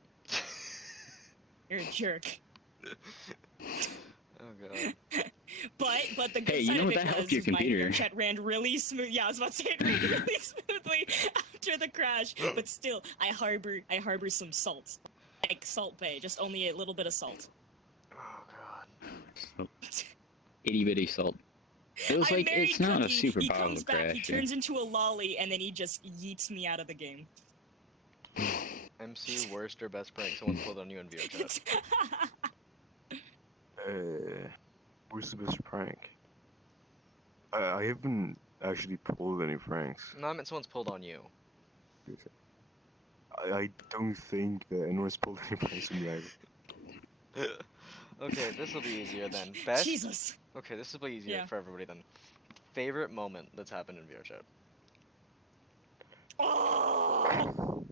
You're a jerk. Oh god. But the good Hey, you side know of what, it that helped was your my computer. VR chat ran really smooth. Yeah, I was about to say it ran really smoothly after the crash. But still, I harbor some salt, like Salt Bay, just only a little bit of salt. Oh god. Itty bitty salt. It was like, it's not a super He powerful comes back, crash. he turns into a lolly, and then he just yeets me out of the game. MC, worst or best prank someone pulled on you in VR chat? What's the best prank? I haven't actually pulled any pranks. No, I meant someone's pulled on you. I don't think that anyone's pulled any pranks on me either. Okay, this will be easier then. Best. Jesus. Okay, this will be easier Yeah. for everybody then. Favorite moment that's happened in VR chat. Oh.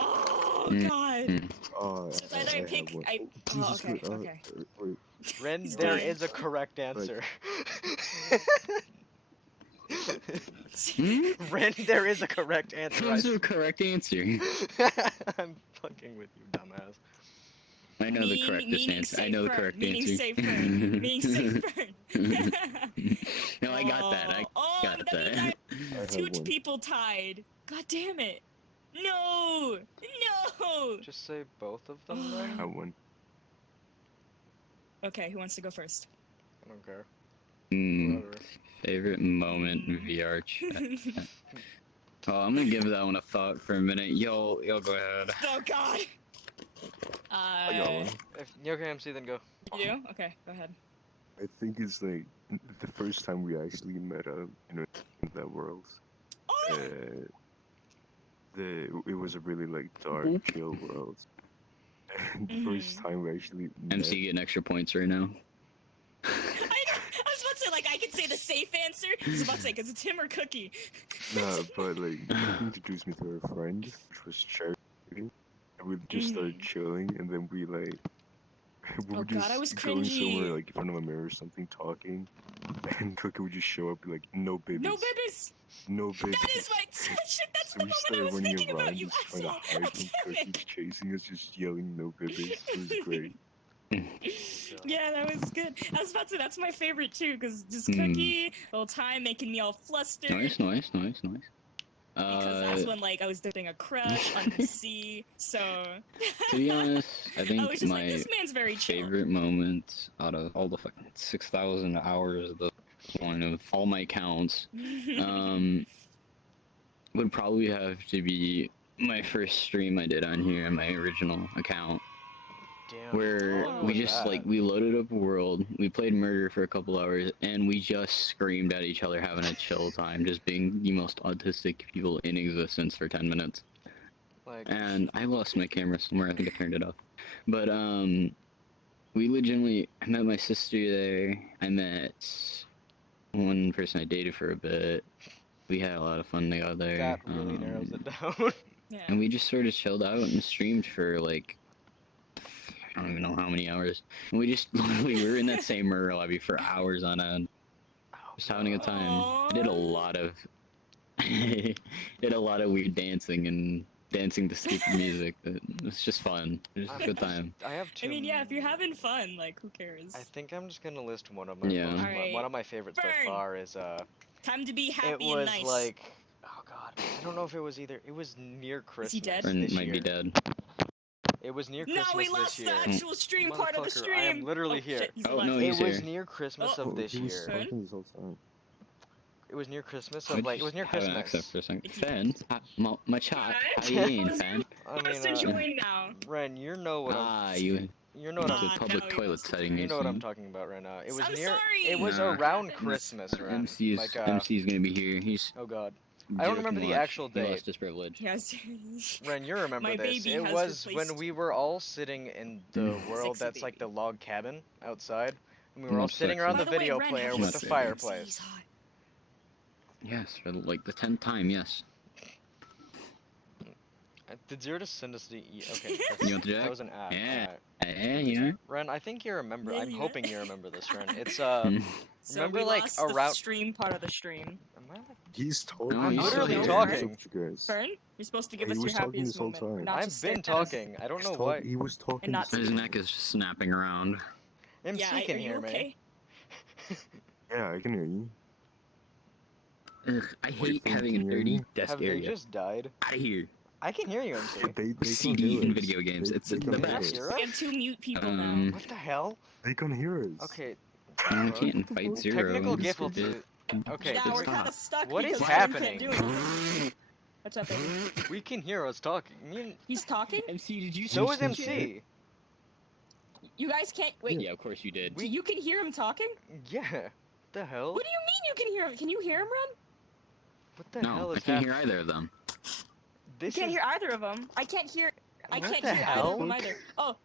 Oh God. Oh, So it's either I have pick. one. I. Oh, Oh, Jesus okay. Christ, Okay. wait. Ren, He's there dying. is a correct answer. Hmm? Ren, there is a correct answer. How's the correct answer? I'm fucking with you, dumbass. I know the correctest answer. I know the correct meaning answer. safe burn. Meaning safe burn. No, I got that. I got that means that. I have two one. people tied. God damn it. No! No! Just say both of them I then? have one. Okay, who wants to go first? I don't care. Hmm. Whatever. Favorite moment in VR chat. Oh, I'm gonna give that one a thought for a minute. Yo, go ahead. Oh God! I got one. If you're okay, MC, then go. You do? Okay, go ahead. I think it's like the first time we actually met up, in that world. Oh! It was a really like dark, chill world. And the first time we actually met. MC getting extra points right now. I was about to say, like, I could say the safe answer. I was about to say, because it's him or Cookie. Nah, but like, he introduced me to her friend, which was Cherry. And we just started chilling, and then we like, we Oh were just God, I was going cringy. somewhere like in front of a mirror or something, talking, and Cookie would just show up, be like, no babies, No babies! no babies. That is my shit, that's So the we moment I started was running thinking around, about you, just trying to asshole! hide God from damn Cookie it! chasing us, just yelling, no babies. It was great. Yeah, that was good. I was about to say, that's my favorite too, because just Hmm. Cookie, the whole time making me all flustered. Nice. Because that's when, like, I was doing a crush on the sea, so... To be honest, I I think was just like, my this man's very chill. favorite moment out of all the fucking 6,000 hours of the one of all my counts, would probably have to be my first stream I did on here on my original account. Damn. Where how long we was just that? like we loaded up a world, we played murder for a couple hours, and we just screamed at each other having a chill time, just being the most autistic people in existence for 10 minutes. Like, And I lost my camera somewhere, I think I turned it off. But we legitimately, I met my sister there, I met one person I dated for a bit. We had a lot of fun together. that really narrows it down. Yeah. And we just sort of chilled out and streamed for like, I don't even know how many hours. And we just literally we were in that same murder lobby for hours on end, just having a time. I did a lot of weird dancing and dancing to stupid music. It was just fun. It was a good time. I have two. I mean, yeah, if you're having fun, like, who cares? I think I'm just gonna list one of my Yeah. Alright. one of my favorites Burn. so far is Time to be happy it and was nice. like, oh god, I don't know if it was either, it was near Christmas. he dead? Friend this might year. be dead. It was near No, Christmas we this lost the year. actual stream part of the Motherfucker, stream. I am literally Oh, here. shit, he's Oh, alive. no, It he's was here. near Christmas Oh, of this he was year. Burn? talking this whole time. It was near Christmas I of like, it was near just have an accent Christmas. for a second. Fan, my chat. How you doing, fan? I Wants to mean, join now. Ren, you know what Ah, I'm, you you know what went I'm, to Nah, public no, he toilet wants to setting join. you know what I'm recently. talking about right now. It was I'm near, sorry. it was Nah. around Christmas, Ren. MC's Like, MC's gonna be here. He's oh god. I don't remember joking the much. actual He date. lost his privilege. Yes. Ren, you remember My this. baby It has was when replaced- we were all sitting in the world Sexy that's like baby. the log cabin outside. And we were all Not sitting sexy. around By the the way, video Ren, player have you with the seen him? fireplace. He's hot. Yes, for like the 10th time. Yes. Did Zero just send us the okay, You want the that jack? was an ad. Yeah. Alright. Yeah. Ren, I think you remember. Yeah, I'm you hoping bet. you remember this, Ren. It's So remember we like lost around the stream part of the stream. am I like He's talking. No, he's literally I talking. interrupt you guys. Fern, you're supposed to give He us was your talking happiest this whole moment. time. not I've just been stare at us. talking. I don't He's know talk- what. He was talking. And not this His whole neck time. is just snapping around. MC Yeah, can are hear you me. okay? Yeah, I can hear you. Ugh, I hate Fern, having can a you hear dirty me? desk Have they area. just died? Out of here. I can hear you, MC. They can CD hear in us. video games. It's They the can best. hear Hear us. We have 2 mute people now. What the hell? They can hear us. Okay. I can't fight zero. Technical It's difficulty. Okay. Yeah, Just we're stop. kind of stuck What is because Fern happening? can't do anything. What's up, baby? We can hear us talking. He's talking? MC, did you So is switch to chat? MC. You guys can't wait. Yeah, of course you did. So you can hear him talking? Yeah. What the hell? What do you mean you can hear him? Can you hear him, Ren? What the hell No, is I can't happening? hear either of them. I can't hear either of them. I can't hear. I What can't the hear either hell? of them either. Oh.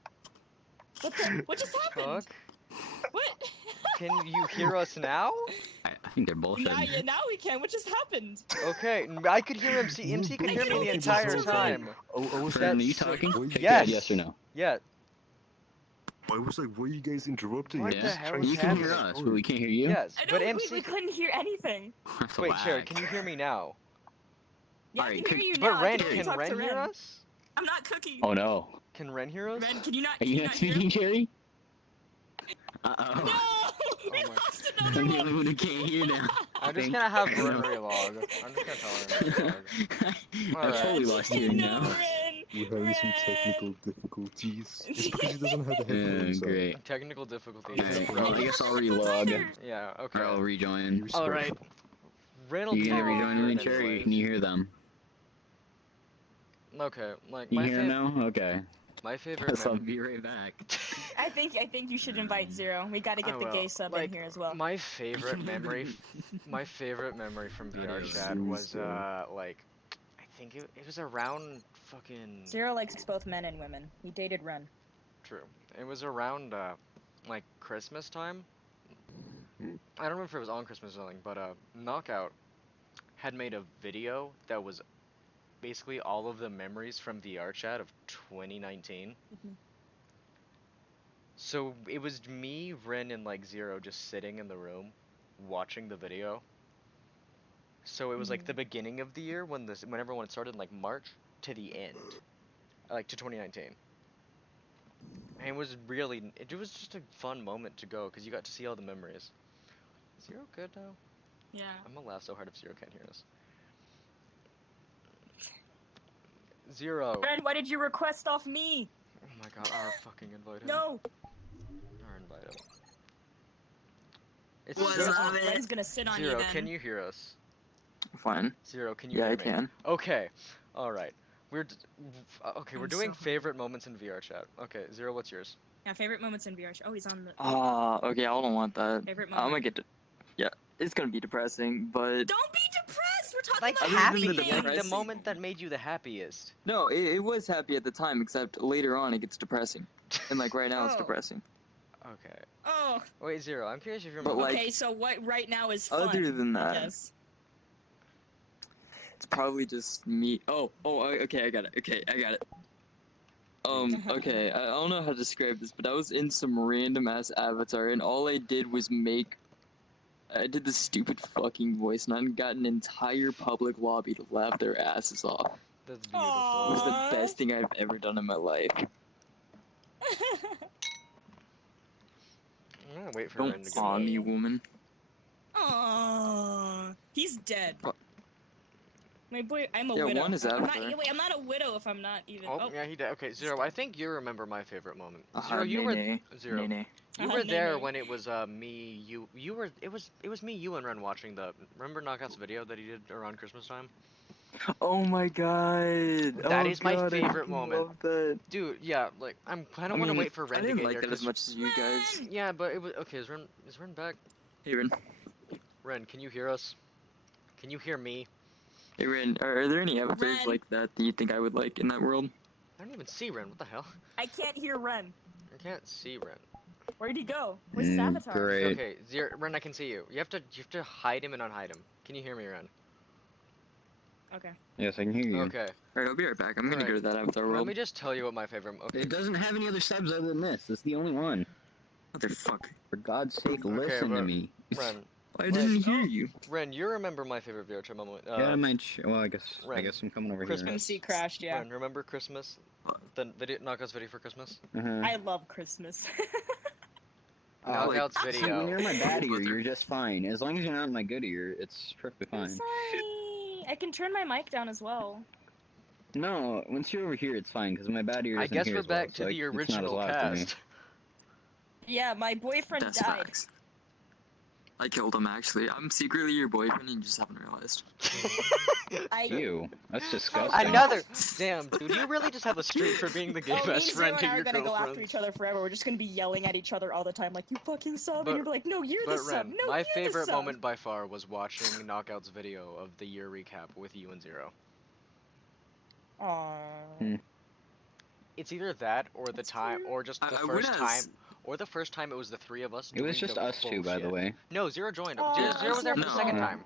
What just happened? Fuck. What? Can you hear us now? I think they're bullshit. now we can. What just happened? Okay, I could hear MC. MC could I hear can me the only entire talk to time. I was Fern, are you That's- talking? Were you- Yes. Yes or no? Yeah. I was like, why are you guys interrupting? What I'm the just hell trying is You to can tell hear a happening? us, story. but we can't hear you. Yes, I but know MC. we couldn't hear anything. That's a Wait, Cherry, lag. can you hear me now? Yeah, Alright, I can hear you now. But I Ren, can only can talk to Ren hear us? I'm not cooking. Oh no. Can Ren hear us? Ren, can you not? Are you not hear speaking, him? Cherry? Uh-oh. No! We Oh my- lost I'm another the one. only one who can't hear now. I'm just Thank- gonna have I know. Ren relog. I'm just gonna tell him relog. I've Alright. totally lost hearing no, now. Ren. We're having some technical difficulties. It's because he doesn't have the headphones on. Great. Technical difficulties. Alright, no well, I problem. guess I'll relog. Yeah, okay. Or I'll rejoin. You're Alright. special. Ren will You be gonna able to rejoin hear me, it Cherry? anyways. Can you hear them? Okay, like You my hear them now? Okay. my favorite Guess I'll mem- be right back. I think you should invite Zero. We gotta I get the will. gay sub Like, in here as well. My favorite memory my favorite memory from That VR is chat was so- like I think it was around fucking Zero likes both men and women. He dated Ren. true. It was around like Christmas time. Hmm. I don't remember if it was on Christmas or something, but Knockout had made a video that was basically all of the memories from VR chat of 2019. Mhm. So it was me, Ren, and like Zero just sitting in the room watching the video. So it was like the beginning of the year when everyone started, like March to the end, like to 2019. And it was just a fun moment to go because you got to see all the memories. Zero good now? Yeah. I'm gonna laugh so hard if Zero can't hear us. Zero. Ren, why did you request off me? Oh my god, our fucking invite him. No. Our invite him. It's What's Zero. up? Ren's gonna sit on you Zero, then. can you hear us? Fine. Zero, can you Yeah, hear I me? can. Okay. Alright. We're I'm doing so- favorite moments in VR chat. Okay, Zero, what's yours? Yeah, favorite moments in VR. Oh, he's on the Okay, I don't want that. favorite I'm moment. gonna get. Yeah, it's gonna be depressing, but Don't be depressed. We're talking Like about happy, than the things. like the depressing. moment that made you the happiest. no, it was happy at the time. Except later on, it gets depressing, and like right now, it's Oh. depressing. Okay. Oh, Wait, Zero, I'm curious if you But, remember. like, okay. So what right now is fun? Other than I that, guess. it's probably just me. Okay, I got it. Okay, I got it. Okay, I don't know how to describe this, but I was in some random ass avatar, and all I did was I did the stupid fucking voice, and I got an entire public lobby to laugh their asses off. That's It was beautiful. Aw. the best thing I've ever done in my life. I'm gonna wait for Ren to Don't get awe back. me, woman. Aww, he's dead. What? My boy, I'm a Yeah, widow. one is I'm out not, there. wait, I'm not a widow if I'm not even. Oh, yeah, he did. Okay, Zero, I think you remember my favorite moment. Zero, you Nay, were nay, Zero. nay, nay. You were Nay, there nay. when it was me, you were it was me, you and Ren watching the remember Knockout's video that he did around Christmas time? Oh my god. That Oh is my god, I favorite fucking moment. love that. Dude, yeah, like I kinda I wanna mean, wait for I Ren to didn't get like here that as 'cause- much as you guys. Yeah, but it was okay, is Ren back? Hey Ren. Ren, can you hear us? Can you hear me? Hey Ren, are there any avatars Ren. like that that you think I would like in that world? I don't even see Ren, what the hell? I can't hear Ren. I can't see Ren. Where'd he go? Where's his avatar? Great. Okay, Ren, I can see you. You have to hide him and unhide him. Can you hear me, Ren? Okay. Yes, I can hear you. Okay. Alright, I'll be right back. I'm gonna go to that avatar Let world. me just tell you what my favorite okay. It doesn't have any other subs other than this. It's the only one. Motherfucker. For God's sake, Okay, listen to but- me. Ren, I didn't hear you. Ren, you remember my favorite VR chat moment? Yeah, well, I guess Ren. I'm coming over Christmas. MC crashed, yeah. Ren, remember Christmas? The video, Knockout's video for Christmas? here. Uh-huh. I love Christmas. Knockout's See, when video. you're in my bad ear, you're just fine. As long as you're not in my good ear, it's perfectly I'm fine. sorry. I can turn my mic down as well. No, once you're over here, it's fine, because my bad ear I isn't guess here we're as well, back so to the it's not as original loud for me. cast. Yeah, my boyfriend That's died. facts. I killed him actually. I'm secretly your boyfriend and you just haven't realized. I Ew, that's How disgusting. Another. Damn, dude, you really just have a streak for being the gay Oh, me best and Zero friend and to I are your gonna go after each girlfriends. other forever. We're just gonna be yelling at each other all the time, like, you fucking sub, But- and you're like, no, you're the But sub, Ren, no, my you're the favorite sub. moment by far was watching Knockout's video of the year recap with you and Zero. Aww. It's either that or the That's time, cute. or just the I would first have. time, or the first time it was the three of us. It was doing just the us two, by the bullshit. way. No, Zero joined. Oh, Zero was there for the no. second time.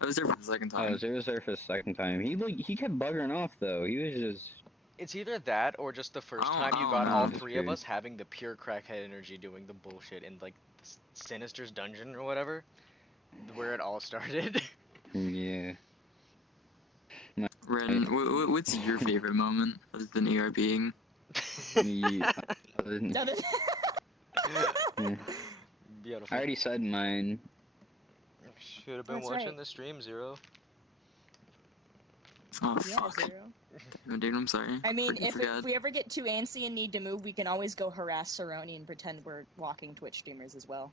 I was there for the second Oh, time. Zero's there for the second time. He kept buggering off though. He was just. It's either that or just the first I time don't you got know. all That's three of weird. us having the pure crackhead energy doing the bullshit in like Sinister's dungeon or whatever, where it all started. Yeah. Ren, what's your favorite moment other than ERBing? Yeah. No, this- Beautiful. I already said mine. Should have been That's watching right. the stream, Zero. Oh yeah, fuck. Zero. Oh, dude, I'm sorry. I mean, if forgot. we ever get too antsy and need to move, we can always go harass Cerrone and pretend we're walking Twitch streamers as well.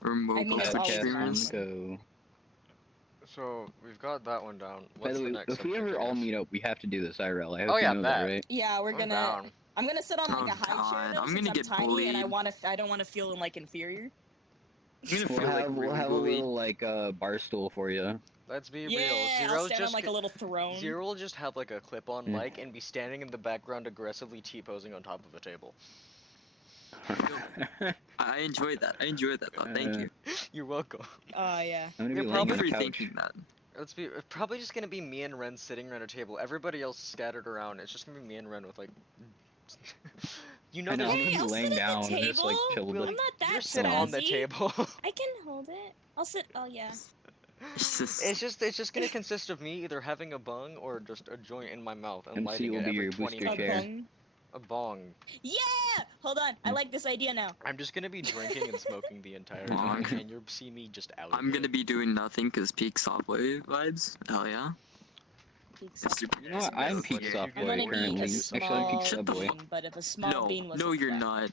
Remote I mean, it's Twitch always streamers. Go. So we've got that one down. By What's the the way, next if we subject, ever I all guess? meet up, we have to do this IRL. I hope Oh, you yeah, know bet. that, right? Yeah, we're I'm gonna. down. I'm gonna sit on like Oh, a high chair God, though, I'm since gonna I'm get tiny and I bullied. I don't want to feel like inferior. I'm gonna feel like We'll really have a bullied. little like bar stool for you. Let's be Yeah, real. I'll Zero's stand just on like a little throne. Zero will just have like a clip-on Mm. mic and be standing in the background aggressively T-posing on top of a table. I enjoyed that. I enjoyed that though. Thank you. You're welcome. Yeah. I'm gonna You're be Thank laying you on for the couch. thinking that. It's probably just gonna be me and Ren sitting around a table. Everybody else scattered around. It's just gonna be me and Ren with like, you know, I know, I'm there's gonna be I'll laying sit at down the and just like table. chill Will, with I'm not that you're sitting on the snazzy. table. I can hold it. I'll sit. Oh yeah. It's just gonna consist of me either having a bong or just a joint in my mouth and MC lighting will it be every your 20 booster A chair. minutes. bong. A bong. Yeah. Hold on. I like this idea now. I'm just gonna be drinking and smoking the entire Bong. time, and you'll see me just out. I'm gonna be doing nothing because peak software vibes. Hell yeah. It's super You know what? I'm Peak Peak Soft I'm Softboy gonna be currently. a Actually, I'm small Peak Shut the Subboy. bean, but if a small No, bean was no, a you're threat. not.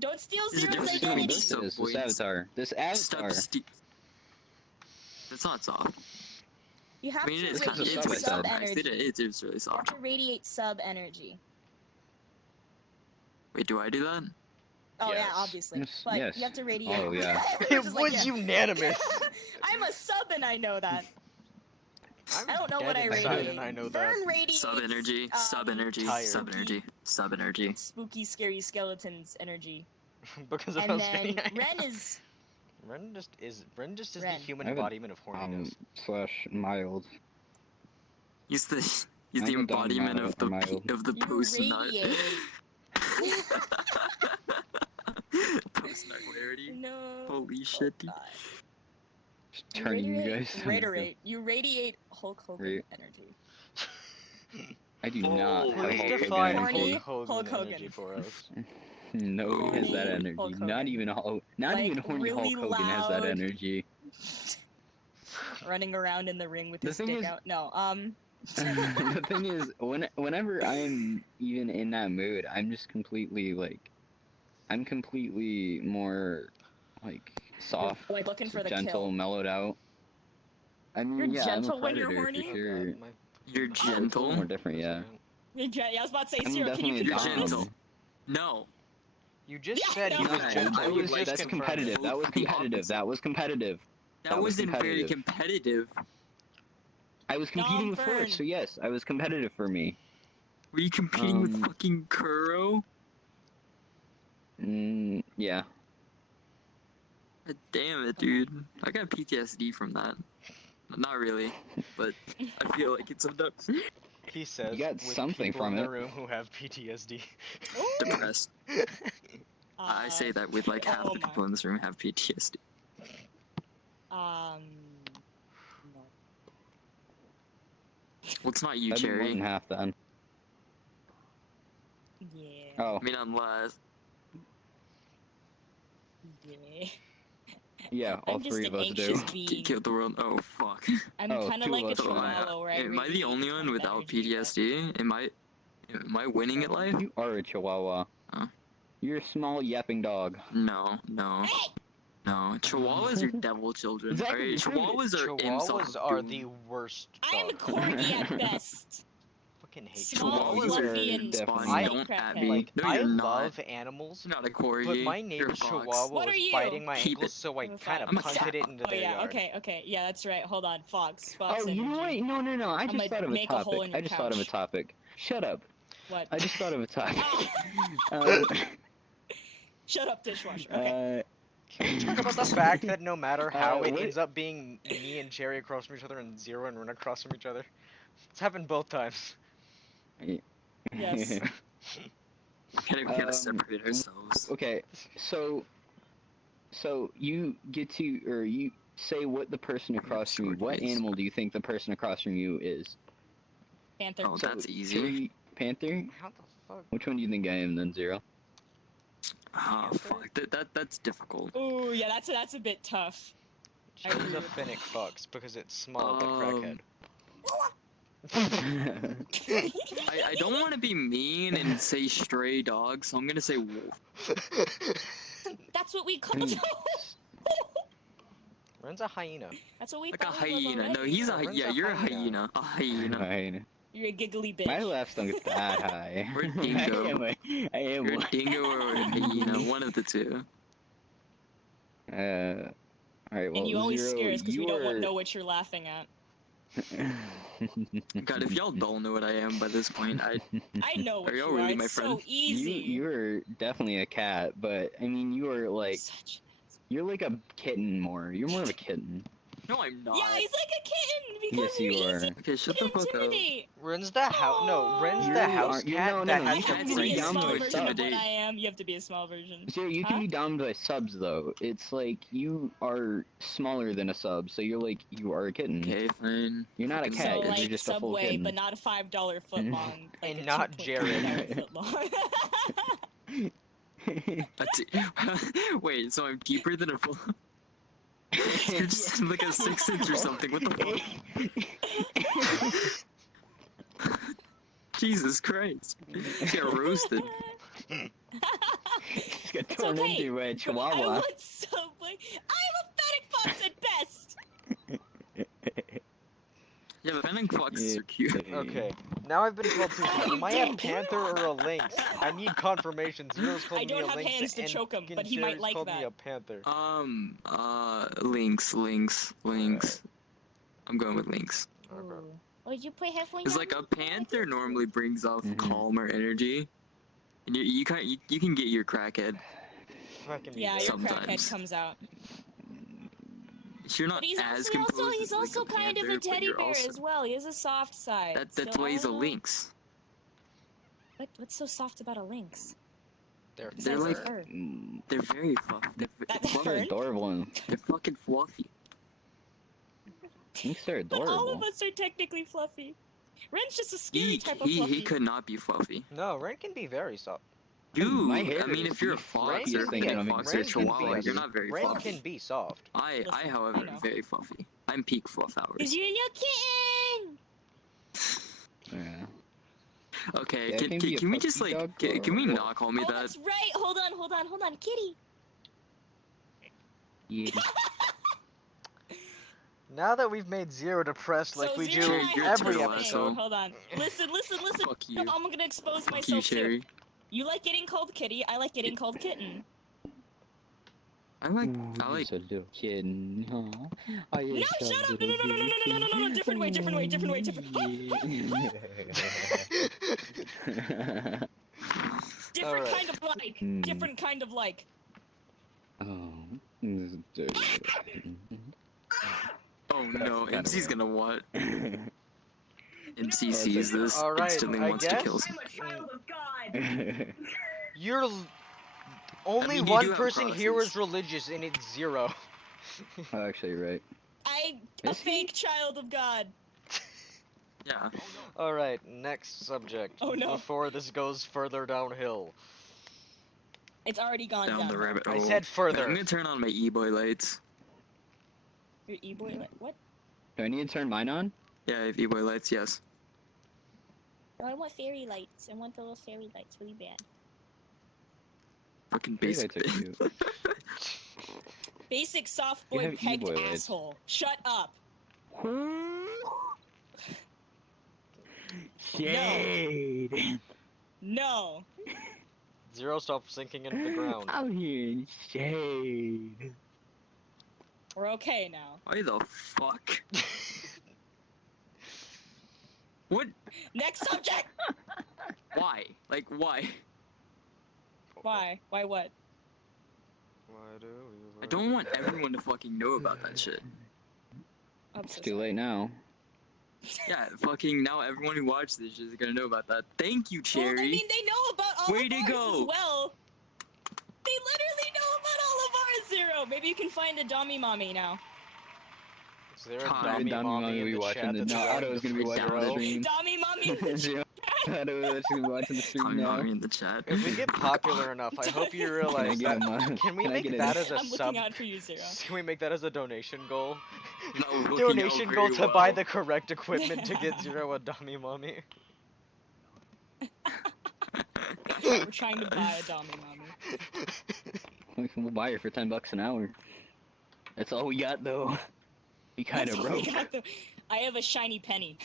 Don't steal There's a Zero's difference No, between identity. this is Subboy this avatar. This avatar. That's not soft. You have I mean, to it's kind radiate a sub, I sub said. energy. It's really You have soft. to radiate sub energy. Wait, do I do that? Oh Yes. yeah, obviously. Yes, But yes. you have to radiate. Oh, yeah. It's It just was like, yeah. unanimous. I'm a sub and I know that. I'm I don't know what dead I inside radiate. and I know Vern that. radiates Sub energy, sub energy, tired. sub energy, sub energy. spooky, scary skeletons energy. Because of And how then skinny I am. Ren is Ren just is the Ren. human I have a, embodiment of horniness. slash mild. He's the I'm a dumb embodiment mild of the or mild. you post nut. radiate. Post nut clarity. No. Holy shit, dude. God. Just turning you guys. Radiate. You radiate Hulk Hogan Ra- energy. I do Oh, not have Please Please Hulk define Hogan Horny energy. Hulk Hulk energy Hogan. for us. Nobody has that Horny energy. Hulk Not Hogan. even Hulk. Not Like, even horny really Hulk Hogan has that loud. energy. Running around in the ring with The his thing dick is- out. No, The thing is, whenever I'm even in that mood, I'm just completely like, I'm completely more like soft, like looking for the gentle, kill. mellowed out. I mean, You're yeah, gentle I'm a when you're predator horny? for sure. You're It's a little gentle? more different, yeah. Yeah, I was about to say, I'm Zero, can you definitely a You're confirm dom. this? gentle. No. You just Yeah, said he no. was No, gentle. I You would just like- That's confirmed competitive. it. That was The competitive. opposite. That was competitive. That That was wasn't very competitive. competitive. I was competing Dom before, Fern. so yes, I was competitive for me. Were you competing with Um, fucking Kuro? Yeah. God damn it, dude. I got PTSD from that. Not really, but I feel like it's enough. He says You got with something people from in the it. room who have PTSD. Ooh. Depressed. I say that with like half oh the my. people in this room have PTSD. No. Well, it's not you, That'd be more Cherry. than half then. Yeah. Oh, I mean, unless Yeah. yeah, all I'm just three an of us do. anxious being. killed the world. Oh fuck. I'm Oh, kind of two like of a us. So chihuahua where I am I the radiate only a one ton of without energy, but- PTSD? Am I winning at life? You are a chihuahua. You're a small yapping dog. No, no, no. Chihuahuas are devil children. Exactly, Alright, prove it. Chihuahuas are imps of Chihuahuas are the doom. worst I am a dog. corgi at best. Fucking hate Small, Chihuahuas fluffy, are and definitely- Spawn, I- don't at crackhead. me. Like, No, I you're not. love animals, You're not a corgi. but my You're a neighbor's fox. chihuahua What was are you? biting my Keep ankles, it. so I I'm a kind of fox. punted it into Oh their yeah, yard. okay. Yeah, that's right. Hold on, Fox. Fox Oh, you know what? energy. No. I I'ma just thought of a make a hole topic. in your I just thought of a couch. topic. Shut up. What? I just thought of a topic. Ah! Shut up, dishwasher. Okay. Can we talk about the fact that no matter how it what- ends up being me and Cherry across from each other and Zero and Ren across from each other? It's happened both times. Yes. We gotta Um, separate ourselves. Okay, so you get to, or you say what the person across from you. What Sword is. animal do you think the person across from you is? Panther. Oh, that's easy. Cherry, Panther. How the fuck? Which one do you think I am then, Zero? Oh fuck, that's difficult. Ooh, yeah, that's a bit tough. I Cherry's agree a with Finnick fox because it's small but crackhead. I don't want to be mean and say stray dog, so I'm gonna say wolf. That's what we called him. Ren's a hyena. That's what we Like a thought he was hyena. No, already. he's a Ren's yeah. a You're a hyena. hyena. A hyena. Fine. You're a giggly bitch. My laughs don't get that high. We're dingo. I am You're a one. dingo or a hyena. One of the two. Alright, well, And you always Zero, scare us because we don't you're- know what you're laughing at. God, if y'all don't know what I am by this point, I know what Are y'all you really are. my It's friend? so easy. You're definitely a cat, but I mean, you are like, Such... you're like a kitten more. You're more of a kitten. no, I'm not. Yeah, he's like a kitten because Yes, you you're are. easy Okay, shut to the fuck up. intimidate. Ren's the house. No, Ren's You the house aren't- you're- cat no, that no, I you has can have the to be a bring down small my version of what subs. I am. You have to be a small version. So you Huh? can be down by subs though. It's like you are smaller than a sub, so you're like you are a kitten. Okay, fine. You're not a So, cat. So you're like just a full Subway, kitten. but not a $5 foot long. Like And a not $2.3 foot long. That's wait, so I'm deeper than a full. You're just like a 6-inch or something. What the fuck? Jesus Christ. She got roasted. Just got It's torn okay. into by a I chihuahua. want Subway. I'm a pathetic fox at best. Yeah, but Fennec foxes Yeah. are cute. Okay, now I've been called two times. Am I a panther or a lynx? I need confirmation. Zero's called I me don't a have lynx hands to and choke him, fucking but he might Cherry's like called me that. a panther. Lynx. I'm going with lynx. Okay. Would you put halfway? Cause like a panther normally brings off Mhm. calmer energy, and you can get your crackhead. Fucking Yeah, me, your bro. Sometimes. crackhead comes out. You're not But he's as also, composed he's as, also like, a kind of panther, a but teddy you're bear also- as well. He has a soft side. That's so why I he's a don't know. lynx. What's so soft about a lynx? They're They're Besides the like- fur. They're very fluffy. That's fluffy. fur. They're adorable. They're fucking fluffy. Thinks they're But all adorable. of us are technically fluffy. Ren's just a scary type of He fluffy. could not be fluffy. No, Ren can be very soft. Dude, My hair I mean, is if you're a beef. fox Ren or a can be- Finnick fox or a Ren can be chihuahua, a- you're not very Ren fluffy. can be soft. I, Listen, however, I know. am very fluffy. I'm peak fluff hours. Cause you're a little kitten. Yeah. Okay, Yeah, it can, can can, be a can we just puppy like, dog can we or- not call me Oh, that? that's right. Hold on, kitty. Yeah. Now that we've made Zero depressed like So we Zero do and I You're have every this terrible, thing. episode. Hold on. Listen. Fuck you. I'm gonna expose Fuck you, myself too. Cherry. You like getting called kitty. I like getting called kitten. I like, Ooh, I like, you're such a little kitten. Aw. Oh, you're No, such shut a up! No, little no. Different way. Different Alright. kind of like. Hmm. Different kind of like. Oh. oh no, kinda MC's weird. gonna what? MC Yeah, sees this, Alright, instantly I wants to guess- kill us. You're only mean, you one do have person here crosses. is religious, and it's Zero. Oh, actually, you're right. A Is he? fake child of God. Yeah. Alright, next subject. Oh, no. Before this goes further downhill. It's already gone Down the down. rabbit I hole. said Wait, further. I'm gonna turn on my e-boy lights. Your e-boy. What? Do I need to turn mine on? Yeah, I have e-boy lights, yes. Oh, I want fairy lights. I want the little fairy lights really bad. Fucking These basic. guys are cute. Basic soft You boy have pegged e-boy lights. asshole. Shut up. Shade. No. Zero, stop sinking into the ground. I'm hearing shade. We're okay now. Why the fuck? What? Next subject! Why? Like, why? Why? Why what? Why do we I don't want everyone to fucking know about that shit. I'm It's so too sorry. late now. Yeah, fucking now everyone who watches this shit is gonna know about that. Thank you, Well, Cherry. I mean, they know about all Way of to ours go. as well. They literally know about all of ours, Zero. Maybe you can find a dummy mommy now. Is there a God. dummy Dummy mommy mommy in be the watching chat the- that's no, willing Otto's to gonna be free watching Zero? the stream. Dummy mommy in the Zero. Otto's gonna be watching the stream Tommy now. mommy in the chat. If we get popular enough, I hope you Can I realize get that. him on? Can we Can I make get that in? as a I'm sub? looking out for you, Zero. Can we make that as a donation goal? No, we're looking out Donation goal very to buy well. the correct equipment to get Zero a dummy mommy. We're trying to buy a dummy mommy. We'll buy her for $10 an hour. That's all we got though. We kind That's of all we broke. got, though. I have a shiny penny.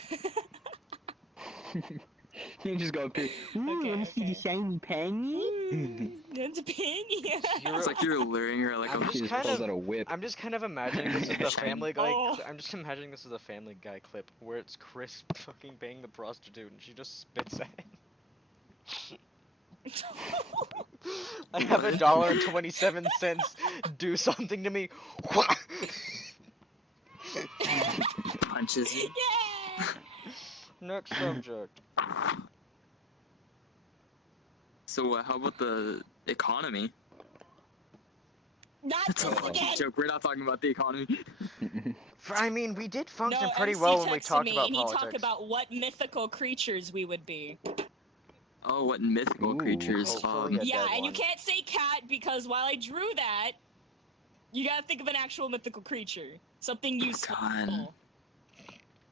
You just go up here. Okay, wanna see the okay. shiny penny? That's a penny. You're- It's like you're luring her like I'm a just She just kind pulls of- out a whip. I'm just kind of imagining this is the Shiny. Family Guy. Oh. I'm just imagining this is a Family Guy clip where it's Chris fucking paying the prostitute and she just spits at him. I have $1.27. Do something to me. punches you. Yay! Next subject. So how about the economy? Not That's a this fucking again. joke. We're not talking about the economy. I mean, we did function No, pretty MC well when we texted talked me about and politics. he talked about what mythical creatures we would be. Oh, what mythical Ooh. creatures? Hopefully a Yeah, dead and you one. can't say cat because while I drew that, you gotta think of an actual mythical creature. Something useful. God.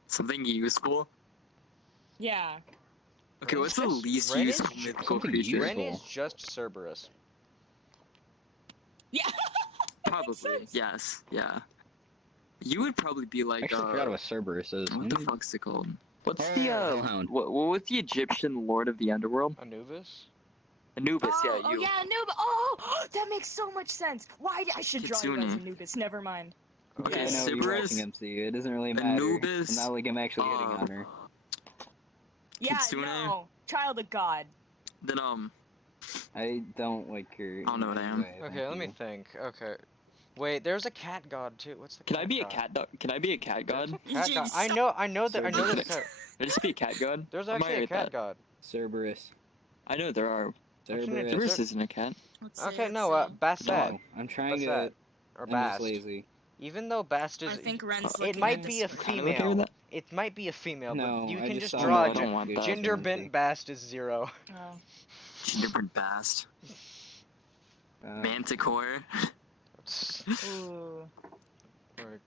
Something useful? Yeah. Okay, Ren what's the is just- least Ren is useful ju- mythical Something creature? useful. Ren is just Cerberus. Yeah. Probably, sense. yes, yeah. You would probably be I like, actually forgot what Cerberus is. what the fuck's it called? What's Oh, the, Hellhound. what was the Egyptian lord of the underworld? Anubis? Anubis, oh, yeah, you. Oh yeah, Anubis. Oh, that makes so much sense. Why? I should draw you as Kitsune. Anubis. Never mind. Okay, Yeah, I know you're Cerberus, watching MC. It doesn't really matter. Anubis, It's not like I'm actually hitting on her. Yeah, Kitsune. no. Child of God. Then, I don't like her. I don't know what I am. anyway, Okay, thank let me you. think. Okay. Wait, there's a cat god too. What's the can I be a god? cat dog? Can I be a cat There's god? a cat god. Jeez, I know there's a Cerberus. cat. Can I just be a cat god? There's I'm actually alright a with cat that. god. Cerberus. I know there are. Actually, Cerberus. Cer- Cerberus isn't a cat. Okay, no, Basset No, I'm trying Basset. to. or I'm just Bast. lazy. Even though Bast is, I think Ren's It looking might at be this a one. Kind of okay with female. that. It might be a female, No, but you I can just just saw draw no, I don't want that. gender MC. bent Bast is 0. Oh. Different bast. Manticore. Ooh. Like,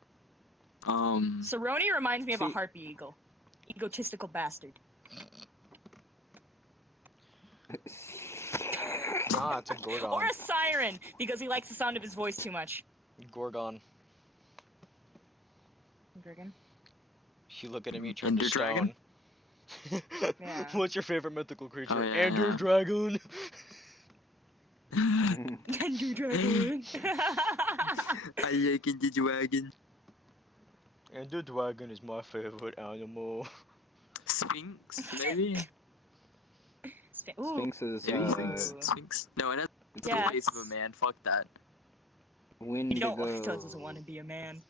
Cerrone reminds me of a See- harpy eagle. Egotistical bastard. nah, it's a Gorgon. Or a siren, because he likes the sound of his voice too much. Gorgon. Dragon? You look at him, you turn to Ender stone. Dragon? Yeah. What's your favorite mythical creature? Oh, yeah, Ender yeah. Dragon. Ender dragon. I like in the dragon. Ender Dragon is my favorite animal. Sphinx, maybe? Ooh. Sphinx is Maybe Sphinx. Sphinx. No, it has Yeah, the face of a man. Fuck that. You don't want Wendigo. to doesn't want to be a man.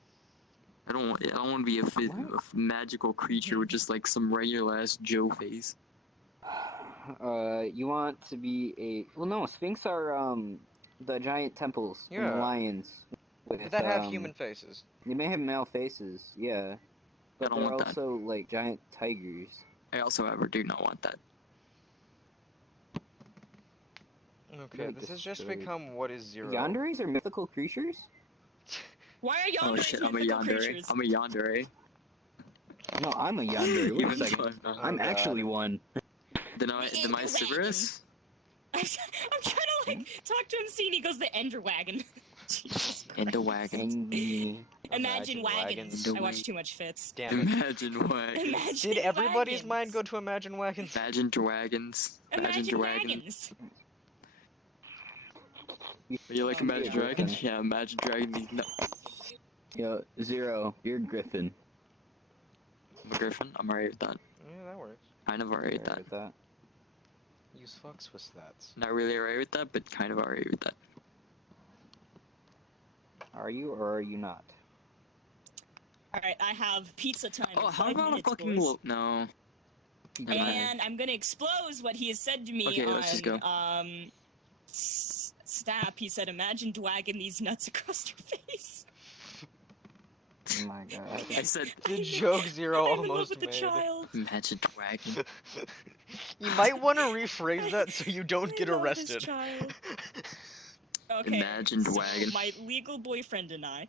I don't want to be a magical creature with just like some regular ass Joe face. You want to be a well? No, Sphinx are the giant temples and Yeah. the lions. With, That have human faces. They may have male faces, yeah, I but don't they're want that. also like giant tigers. I also, however, do not want that. Okay, Really this has just destroyed. become what is 0. Yanderes are mythical creatures. Why are Oh yonder shit, I'm a mythical yandere. creatures? I'm a yandere. No, I'm a yandere. Wait a Even second. though- I'm God. actually one. Then I Dragon. Cerberus? I'm trying to talk to him, see, and he goes the Ender Wagon. Jesus In the Christ. wagon. Imagine wagons. Wagons. I watch too much Fits. Damn it. Imagine wagons. Imagine Did everybody's mind wagons. go to Imagine Wagons? Imagine dragons. Imagine wagons. wagons. You like Imagine Yeah. Dragons? Yeah, Imagine Dragons. No. Yo, Zero, you're Griffin. I'm a Griffin. I'm alright with that. Yeah, that works. Kind of alright with that. With that. Use fucks with stats. Not really alright with that, but kind of alright with that. Are you or are you not? Alright, I have pizza time. Oh, in how 5 about a minutes, fucking boys. no? Never mind. And I'm gonna expose what he has said to me Okay, on let's just go. Snap. He said, "Imagine dragging these nuts across your face." Oh my god. I said The joke Zero I'm in love almost with the made. child. Imagine Dragon. You might want to rephrase that so you don't get I love this arrested. child. Okay, Imagine so wagon. my legal boyfriend and I.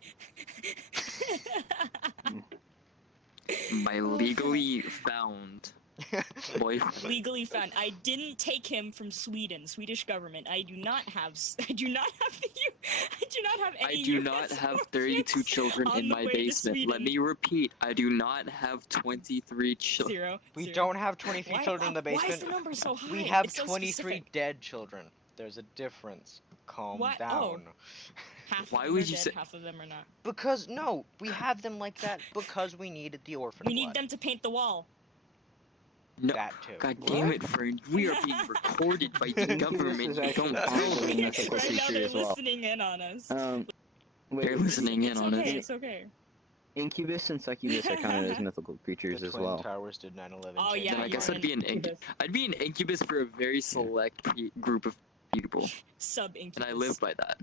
My legally found boyfriend. Legally found. I didn't take him from Sweden, Swedish government. I do not have. I do not have the. I do not have any. I do not US have 32 children on in the my way to basement. Let Sweden. me repeat. I do not have 23 children. Zero. We zero. don't have 23 Why- children in the Why is the basement. number so high? We have It's so 23 specific. dead children. There's a difference. Calm What? Oh. down. Half Why of them would are you dead, say- half of them are not. Because, no, we have them like that because we needed the orphan We need blood. them to paint the wall. No. That too. God damn it, friend. We are being recorded by the government. is You actually don't true. follow Yeah. me. Mythical Right now creature they're as well. listening in on us. Wait, They're listening in It's on okay, us. it's okay. Incubus and Succubus are counted as mythical creatures The as Twin well. Towers did 9/11. Oh, change yeah, Then I my guess you're I'd mind. be an I'd be an incubus for a very select group of people, Sub incubus. and I live by that.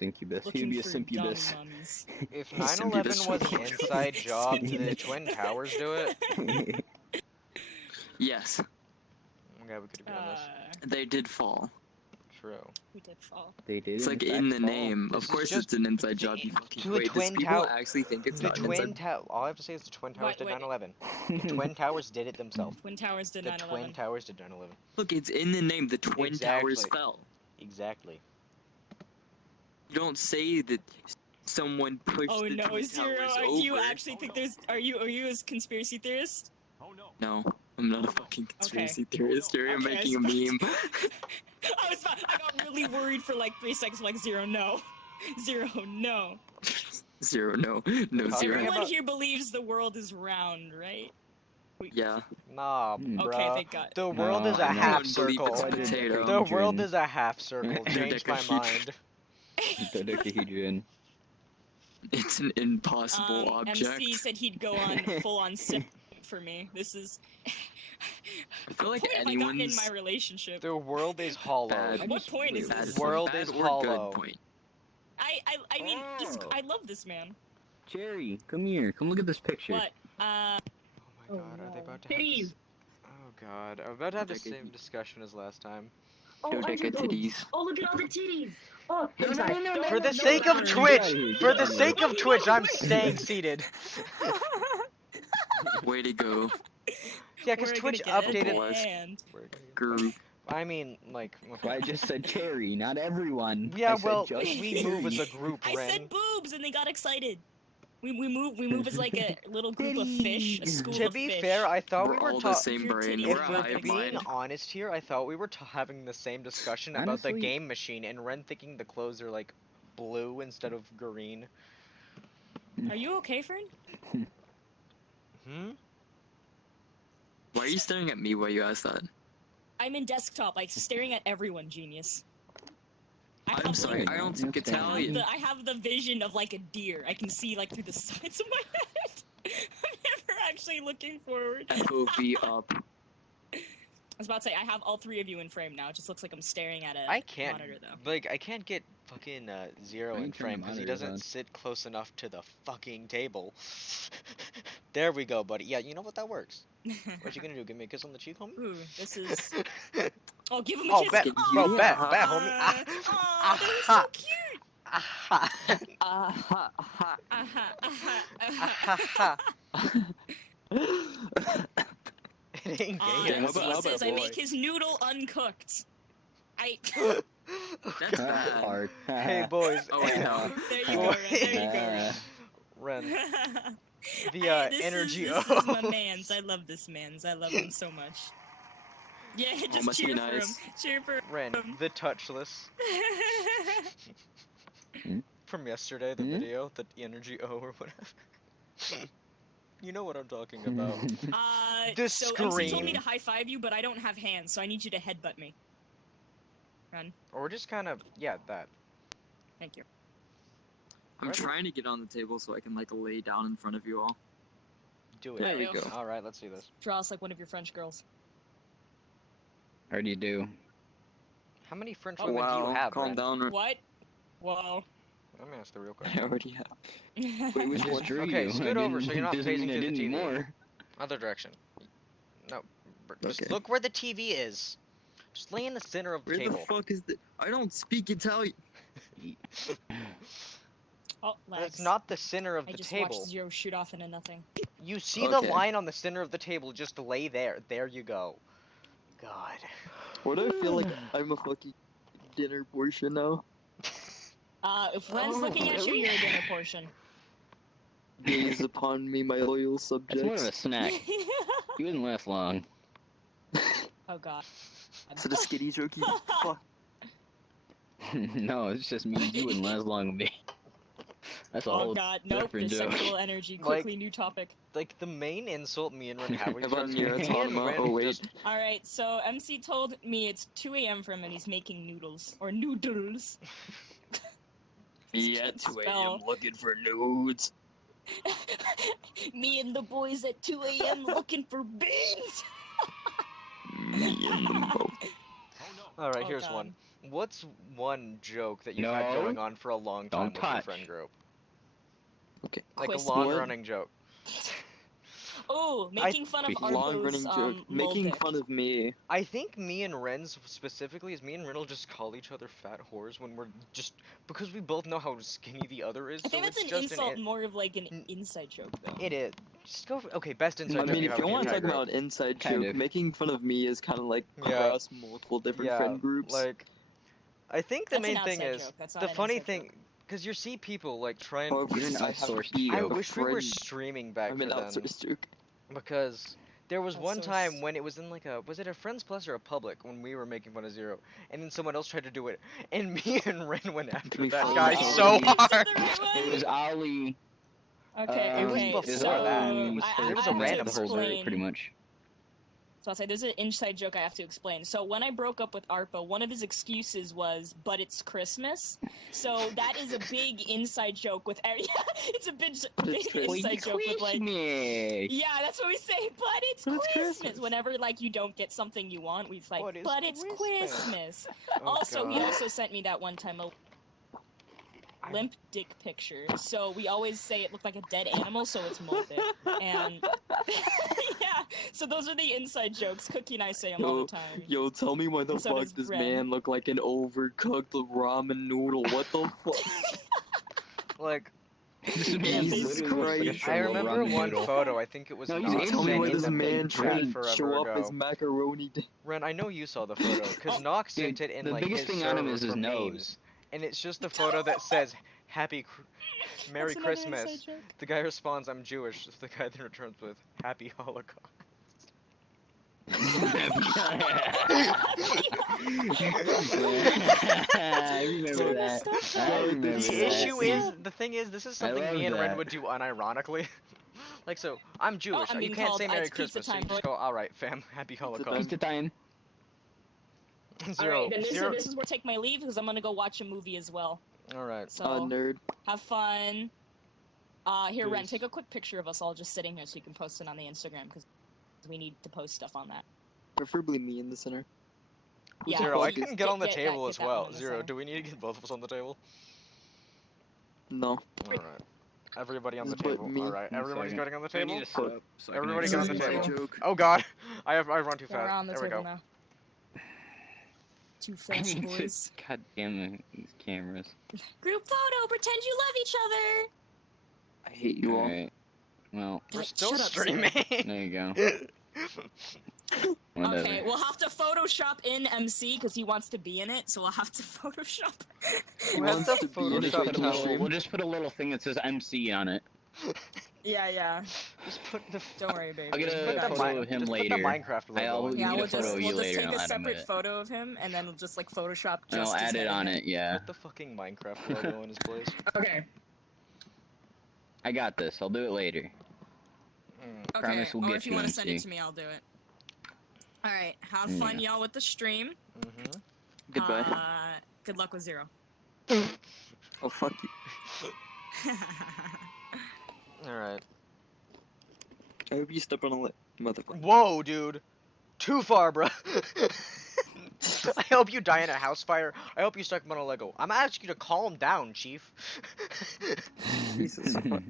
Incubus. He'd Looking be a for Simpubus. dumb mummies. If It's 9/11 was an Simpubus. inside job, did the Twin Towers do it? Yes, Okay, we could agree on this. they did fall. True. We did fall. They did. It's like fact, in the fall. name. This Of is course, just it's an inside the- job. You fucking to a wait. Does Twin people Tow- actually think it's The not an Twin inside? Towers. All I have to say is the Twin Towers Wait, did wait. 9/11. The Twin Towers did it themselves. Twin Towers did The 9/11. Twin Towers did 9/11. Look, it's in the name. The Twin Towers Exactly. fell. Exactly. You don't say that someone pushed Oh the no, Twin Zero, Towers are over. you actually think there's are you a conspiracy theorist? No, I'm not a fucking conspiracy theorist. You're Okay, I making a was meme. I got really worried for like 3 seconds, like Zero, no. Zero, no. Zero, no, no Talking zero. Everyone about- here believes the world is round, right? Yeah, Nah, Hmm. Okay, bruh. thank God. The world is No, a I half don't believe circle. it's a Why did potato. The world Dodecahedron- is a half circle. Changed my Dodecahedron. mind. Dodecahedron. it's an impossible object. MC said he'd go on full on sip for me. This is. I feel like What point have I gotten in anyone's my relationship? The world is hollow. bad. At what point is bad, this? The world bad is or hollow. good point. I mean, Oh. I love this man. Cherry, come here. Come look at this picture. What? Oh my god, are they about to have this? Oh god, I'm about to have the same discussion as last time. Dodeca titties. Oh, look at all the titties! Oh, No, no, no, no, For the no, sake no, of no, Twitch, get out of here, for get the out of sake here. of Twitch, I'm staying seated. Way to go, Yeah, because We're Twitch gonna get updated. Boys. banned. group. I mean, like, Well, I okay. just said cherry, not everyone. Yeah, I said well, just we move as a cherry. group, I Ren. said boobs, and they got excited. We move as like a little group of fish, a school To of be fish. fair, I thought We're we were all the talking. same your brain. titties We're If a we're hive being mind. honest here, I thought we were having the same discussion about the Honestly- game machine, and Ren thinking the clothes are like blue instead of green. Are you okay, Fern? Hmm? Why are you staring at me while you ask that? I'm in desktop, like staring at everyone, genius. I'm sorry, like, I don't That's speak fine. Italian. I have the vision of like a deer. I can see like through the sides of my head. I'm never actually looking forward. FOV up. I was about to say I have all three of you in frame now. It just looks like I'm staring at a I can't, monitor though. like, I can't get fucking Zero Why you in turn the frame because he monitors doesn't on? sit close enough to the fucking table. There we go, buddy. Yeah, you know what? That works. What you gonna do? Give me a kiss on the cheek, homie? Ooh, this is. Oh, give him a Oh, kiss. bet, Aw. bro, bet, homie. Aw, that was so cute. Aha. Aha, aha. Uh-huh, It ain't Uh, gay. Damn, how about- MC how about says I boy? make his noodle uncooked. I. That's bad. Hard. Hey boys. Oh wait, no. There you go, Ren. There you go, Ren. Ren. The This energy is my O. man's. I love this man's. I love him so much. Yeah, just must be cheer for him. nice. Cheer for Ren, the touchless. From yesterday, the video, the energy O or whatever. You know what I'm talking about. The so MC told me scream. to high five you, but I don't have hands, so I need you to headbutt me. Run. Or just kind of, yeah, that. Thank you. I'm Ready? trying to get on the table so I can like lay down in front of you all. Do it. There we Ew. go. Alright, let's see this. Draw us like one of your French girls. How do you do? How many French Oh, women do wow, you have, calm Ren? down. What? Whoa. Let me ask the real I question. already have. I Wait, which just one? drew Okay, you. scoot I over so didn't- you're not doesn't facing mean I through the didn't TV. more. Other direction. No. Just Okay. look where the TV is. Just lay in the center of the Where table. the fuck is the? I don't speak Italian. Oh, That's lags. not the center of I the just table. watched Zero shoot off into nothing. You see the Okay. line on the center of the table, just lay there. There you go. God. What do I feel like I'm a fucking dinner portion now? If Ren's looking at you, you're a dinner portion. Gaze upon me, my loyal That's more of subjects. a snack. You wouldn't last long. Oh god. Is it a skitty jokey? Fuck. No, it's just me. You wouldn't last long with me. That's a Oh whole god, nope, different there's joke. sexual energy. Like- Quickly, new topic. Like, the main insult me and Ren have with How each about other- near me and Autonoma? Ren Oh wait. just- Alright, so MC told me it's 2 a.m. for him and he's making noodles. Or noodles. Me at Can't 2 spell. a.m. looking for nudes. Me and the boys at 2 a.m. looking for beans! Me and them both. Alright, Oh, here's God. one. What's one joke that you've had No. going on for a long time Don't with your touch. friend group? Okay. Like Quiz a long What? running joke. Oh, making fun of Long running Arbo's, joke. Making Moldic. fun of me. I think me and Ren's specifically is me and Ren will just call each other fat whores when we're just because we both know how skinny the other is. I think so that's it's an just insult an more of like an N- inside joke though. It is. Just go for, okay, best inside I joke mean, you if have you with want to your talk group. about inside Kind joke, of. making fun of me is kind of like Yeah. across multiple different Yeah, friend groups. like I think the That's an main thing outside is joke, that's not the an funny inside thing joke. because you see people like trying. However, You're an I have outsourced a I joke. wish we were friend- streaming back I'm for an then outsourced joke. because there was one Outsourced. time when it was in like a was it a Friends Plus or a Public when we were making fun of Zero and then someone else tried to do it and me and Ren went after We that found guy out. so You did hard. the right way. It was Ali. Okay, It was okay, before so that. It was- I, it was I a have random to the whole story, explain. pretty much. So I'll say there's an inside joke I have to explain. So when I broke up with Arpa, one of his excuses was, "But it's Christmas." So that is a big inside joke with every. Yeah, it's a big, big Christmas. inside joke with like. Christmas. Yeah, that's what we say. But it's But it's Christmas. Christmas. Whenever like you don't get something you want, we like. But it's But it's Christmas." Christmas. Oh, Also, he God. also sent me that one time a limp dick picture. So we always say it looked like a dead animal, so it's molded. And yeah, so those are the inside jokes. Cookie and I say them all the time. Yo, tell me why the And so fuck does does Ren. man look like an overcooked ramen noodle? What the fuck? Like This Yeah, man Jesus literally looks like a Christ. I shriveled remember ramen one noodle. photo. I think it was No, he's Knox Asian. Tell me sent why in this the man big tried chat to forever show off ago. his macaroni dick. Ren, I know you saw the photo because Knox Dude, sent it in the like biggest his thing on him server is his for nose. memes, and it's just the photo that says Merry That's another inside Christmas. joke. The guy responds, "I'm Jewish." The guy then returns with Happy Holocaust. I remember that. I remember The that. issue is, the thing is, this is I something love me and Ren that. would do unironically. Like, so, I'm Jewish, I'm you being can't called- say Merry it's pizza Christmas, so you time, just go, alright, fam, Happy Holocaust. Pizza time. Zero. Alright, then Zero. this is where I take my leave because I'm gonna go watch a movie as well. Alright. So Nerd. have fun. Here, Ren, Peace. take a quick picture of us all just sitting here so you can post it on the Instagram because we need to post stuff on that. Preferably me in the center. Yeah, Zero, I Get- can get on the get that- table get as that one well. in the Zero, center. do we need to get both of us on the table? No. Alright. Everybody on the Just put table. me. Alright, One everybody's second. getting on the I table? need to sit up so I can Everybody actually get on the see table. myself. Joke. Oh god, I run too Yeah, we're fast. on the There we table go. now. Too I fast, need to- boys. God damn these cameras. Group photo. Pretend you love each other. I hate you all. Alright. Well, We're Shut still up, Zero. streaming. there you go. Whatever. Okay, we'll have to Photoshop in MC because he wants to be in it, so we'll have to Photoshop. Who has Wants the to be We'll in just Photoshop put a talent? little. We'll just put a little thing that says MC on it. Yeah. Just put the. Don't worry, baby. I'll get Just a put the photo of him just later. put the Minecraft logo. I'll on get Yeah, a we'll photo just of we'll you just later take and a I'll add him separate with it. photo of him and then we'll just like Photoshop And just I'll his add it head on in it. Yeah, Put the fucking Minecraft logo in his place. Okay. I got this. I'll do it later. Okay. Promise we'll or get if you you want to send it MC. to me, I'll do it. All right. Have fun, y'all, with the stream. Mm-hmm. Goodbye. Good luck with 0. Oh fuck you. All right. I hope you step on a motherfucker. Whoa, dude. Too far, bro. I hope you die in a house fire. I hope you stuck him on a Lego. I'm asking you to calm down, Chief. Jesus fuck.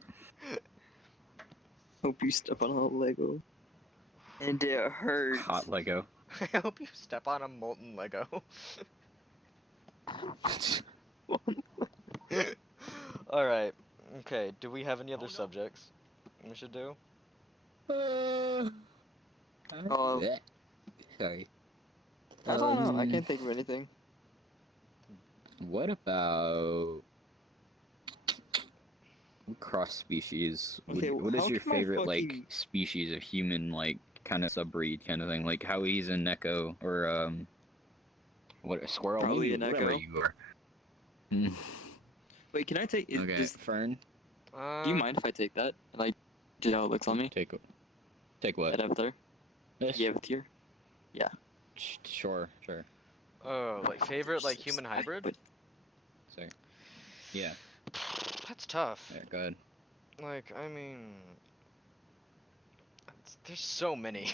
Hope you step on a Lego. And it hurts. Hot Lego. I hope you step on a molten Lego. Alright. Okay, do we have any other subjects we should do? Oh. Sorry. I don't know. I can't think of anything. What about cross species? Okay, What is how your come I favorite like fucking- species of human like kind of subread kind of thing? Like how he's a Neko or what a squirrel? Probably a whatever Neko. you are. Wait, can I take? Okay, Fern, Do you mind if I take that? And I just how it looks on me? take what? That avatar? This? The avatar? Sure. Oh, like favorite like human hybrid? But Sorry. Yeah. That's tough. Yeah. Go ahead. Like, I mean, there's so many.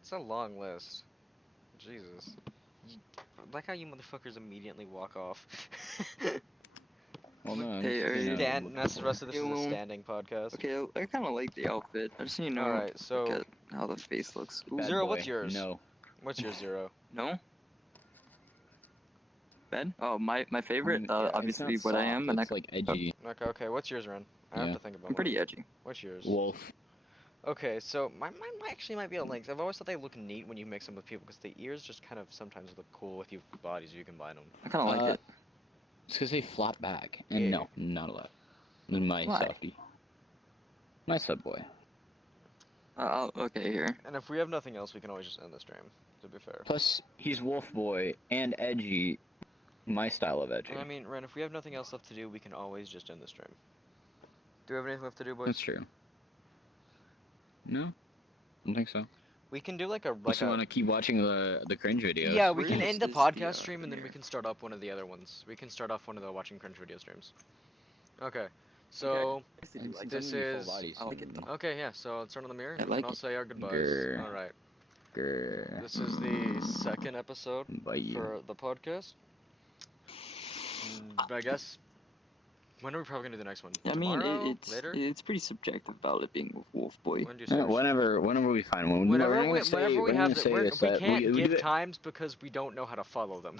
It's a long list. Jesus. Like how you motherfuckers immediately walk off. Well, no. I'm Hey, just, are you- Stand, that's the rest of this is a You- standing podcast. okay, I kind of like the outfit. I just need to know Alright, so look at how the face looks. Ooh, Bad Zero, boy. what's yours? No. What's your Zero? no? Ben? Oh, my favorite. Yeah, it's Obviously, not what I soft, am, and it's like edgy. Okay, what's yours, Ren? I have Yeah. to think about I'm pretty mine. edgy. What's yours? Wolf. Okay, so mine actually might be a lynx. I've always thought they look neat when you mix them with people because the ears just kind of sometimes look cool if you have bodies you combine them. I kind of like it. It's because they flop back. And Yeah. no, not allowed. My Why? softie. My sub boy. Okay, here. And if we have nothing else, we can always just end the stream, to be fair. Plus, he's wolf boy and edgy. My style of edgy. And I mean, Ren, if we have nothing else left to do, we can always just end the stream. Do we have anything left to do, boys? That's true. No? I don't think so. We can do like a Unless you want to keep watching the cringe videos. Yeah, we Where can is end the the, podcast stream and then we premiere? can start up one of the other ones. We can start off one of the watching cringe video streams. Okay. So I do like this that. is I like it though. okay. Yeah. So let's turn on the mirror I and like I'll it. say our goodbyes. Grr. All right. Grr. This is the second episode Bye. for the podcast. I guess. When are we probably gonna do the next one? I mean, Tomorrow? Later? it's pretty subjective about it being with Wolf Boy. When do you say? Whenever we find one. Whenever we're we, gonna say, whenever we we're have gonna the, say we is that can't we do give it- times because we don't know how to follow them.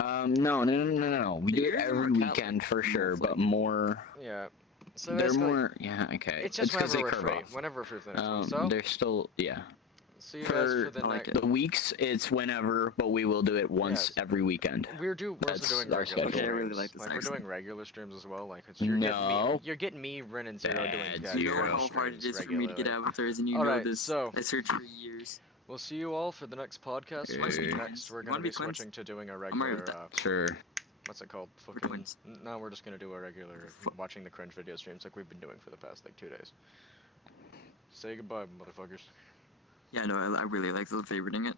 No. We do it Yours are every kinda weekend like for sure, wolf, but like- more. Yeah. So They're basically, more. Yeah. Okay. it's just 'cause whenever they we're curve free. off. Whenever we're free for the next one. So They're still. Yeah. see you guys for the I like next. it. The weeks, it's whenever, but we will do it once Yes. every weekend. We're also That's doing our regular schedule. streams. Okay, I really like this Like we're accent. doing regular streams as well. Like it's, No. you're getting me, Ren, and Zero doing Bad yeah, You Zero. know how hard it streams is for me to get regularly. avatars, and you know Alright, this. so- I searched for years. We'll see you all for the next podcast. Okay. Next, Twins? we're You gonna wanna be be twins? switching to doing a alright regular. with that. Sure. What's it called? We're Fucking. twins. No, we're just gonna do a regular watching the cringe video streams like we've been doing for the past like 2 days. Say goodbye, motherfuckers. Yeah, no, I really like favoriting it.